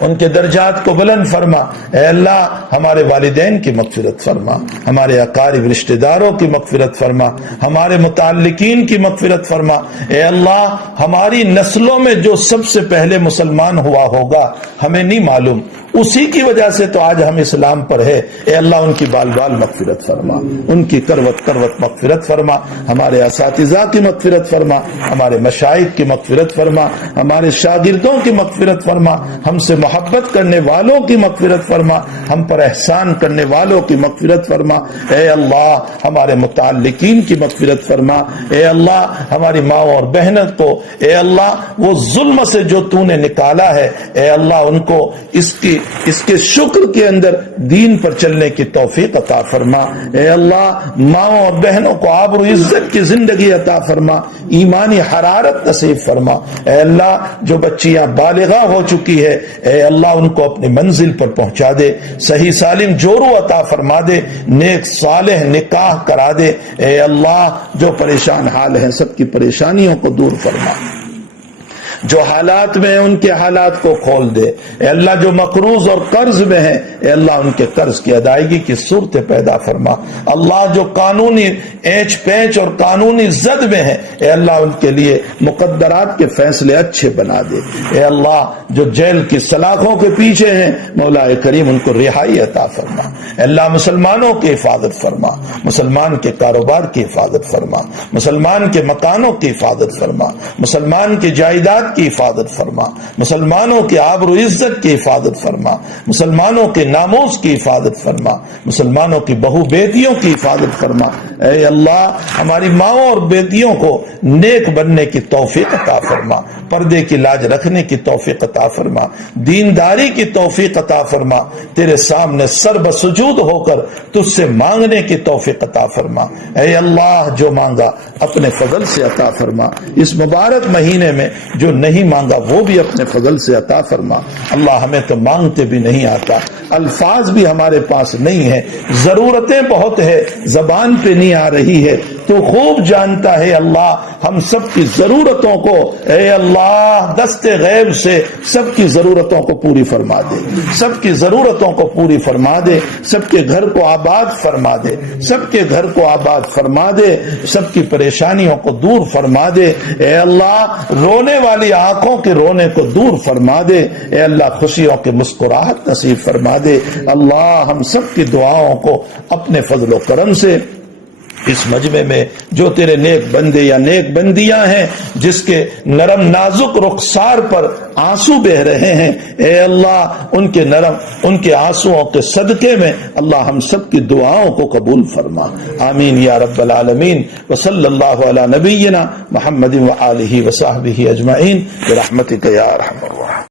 ان کے درجات کو بلند فرما۔ اے اللہ ہمارے والدین کی مغفرت فرما، ہمارے اقارب رشتہ داروں کی مغفرت فرما، ہمارے متعلقین کی مغفرت فرما۔ اے اللہ ہماری نسلوں میں جو سب سے پہلے مسلمان ہوا ہوگا ہمیں نہیں معلوم، اسی کی وجہ سے تو آج ہم اسلام پر ہے، اے اللہ ان کی بال بال مغفرت فرما، ان کی کروٹ کروٹ مغفرت فرما، ہمارے اساتذہ کی مغفرت فرما، ہمارے مشائخ کی مغفرت فرما، ہمارے شاگردوں کی مغفرت فرما، ہم سے محبت کرنے والوں کی مغفرت فرما، ہم پر احسان کرنے والوں کی مغفرت فرما۔ اے اللہ ہمارے متعلقین کی مغفرت فرما، اے اللہ ہماری ماں اور بہنوں کو، اے اللہ وہ ظلم سے جو تو نے نکالا ہے، اے اللہ ان کو اس کے شکر کے اندر دین پر چلنے کی توفیق عطا فرما۔ اے اللہ ماں اور بہنوں کو آبرو عزت کی زندگی عطا فرما، ایمانی حرارت نصیب فرما۔ اے اللہ جو بچیاں بالغہ ہو چکی ہے، اے اللہ ان کو اپنی منزل پر پہنچا دے، صحیح سالم جورو عطا فرما دے، نیک صالح نکاح کرا دے۔ اے اللہ جو پریشان حال ہیں سب کی پریشانیوں کو دور فرما، جو حالات میں ہیں ان کے حالات کو کھول دے۔ اے اللہ جو مقروض اور قرض میں ہیں، اے اللہ ان کے قرض کی ادائیگی کی صورتیں پیدا فرما۔ اللہ جو قانونی اینچ پینچ اور قانونی زد میں ہیں، اے اللہ ان کے لیے مقدرات کے فیصلے اچھے بنا دے۔ اے اللہ جو جیل کی سلاخوں کے پیچھے ہیں، مولا کریم ان کو رہائی عطا فرما۔ اے اللہ مسلمانوں کی حفاظت فرما، مسلمان کے کاروبار کی حفاظت فرما، مسلمان کے مکانوں کی حفاظت فرما، مسلمان کے جائیداد کی حفاظت فرما، مسلمانوں کی آبرو عزت کی حفاظت فرما، مسلمانوں کے ناموس کی حفاظت فرما، مسلمانوں کی بہو بیٹیوں کی حفاظت فرما۔ اے اللہ ہماری ماؤں اور بیٹیوں کو نیک بننے کی توفیق عطا فرما، پردے کی لاج رکھنے کی توفیق عطا فرما، دینداری کی توفیق عطا فرما، تیرے سامنے سر بسجود ہو کر تجھ سے مانگنے کی توفیق عطا فرما۔ اے اللہ جو مانگا اپنے فضل سے عطا فرما، اس مبارک مہینے میں جو نہیں مانگا وہ بھی اپنے فضل سے عطا فرما۔ اللہ ہمیں تو مانگتے بھی نہیں آتا، الفاظ بھی ہمارے پاس نہیں ہے، ضرورتیں بہت ہے، زبان پہ نہیں آ رہی ہے، تو خوب جانتا ہے اللہ ہم سب کی ضرورتوں کو، اے اللہ دست غیب سے سب کی ضرورتوں کو پوری فرما دے، سب کی ضرورتوں کو پوری فرما دے، سب کے گھر کو آباد فرما دے، سب کے گھر کو آباد فرما دے، سب کی پریشانیوں کو دور فرما دے۔ اے اللہ رونے والی آنکھوں کے رونے کو دور فرما دے، اے اللہ خوشیوں کی مسکراہٹ نصیب فرما دے۔ اللہ ہم سب کی دعاؤں کو اپنے فضل و کرم سے اس مجمع میں جو تیرے نیک بندے یا نیک بندیاں ہیں جس کے نرم نازک رخسار پر آنسو بہ رہے ہیں، اے اللہ ان کے آنسوؤں کے صدقے میں اللہ ہم سب کی دعاؤں کو قبول فرما۔ آمین یا رب العالمین۔ وصلی اللہ علی نبینا محمد وآلہ وصحبہ اجمعین برحمتک یا ارحم الراحمین۔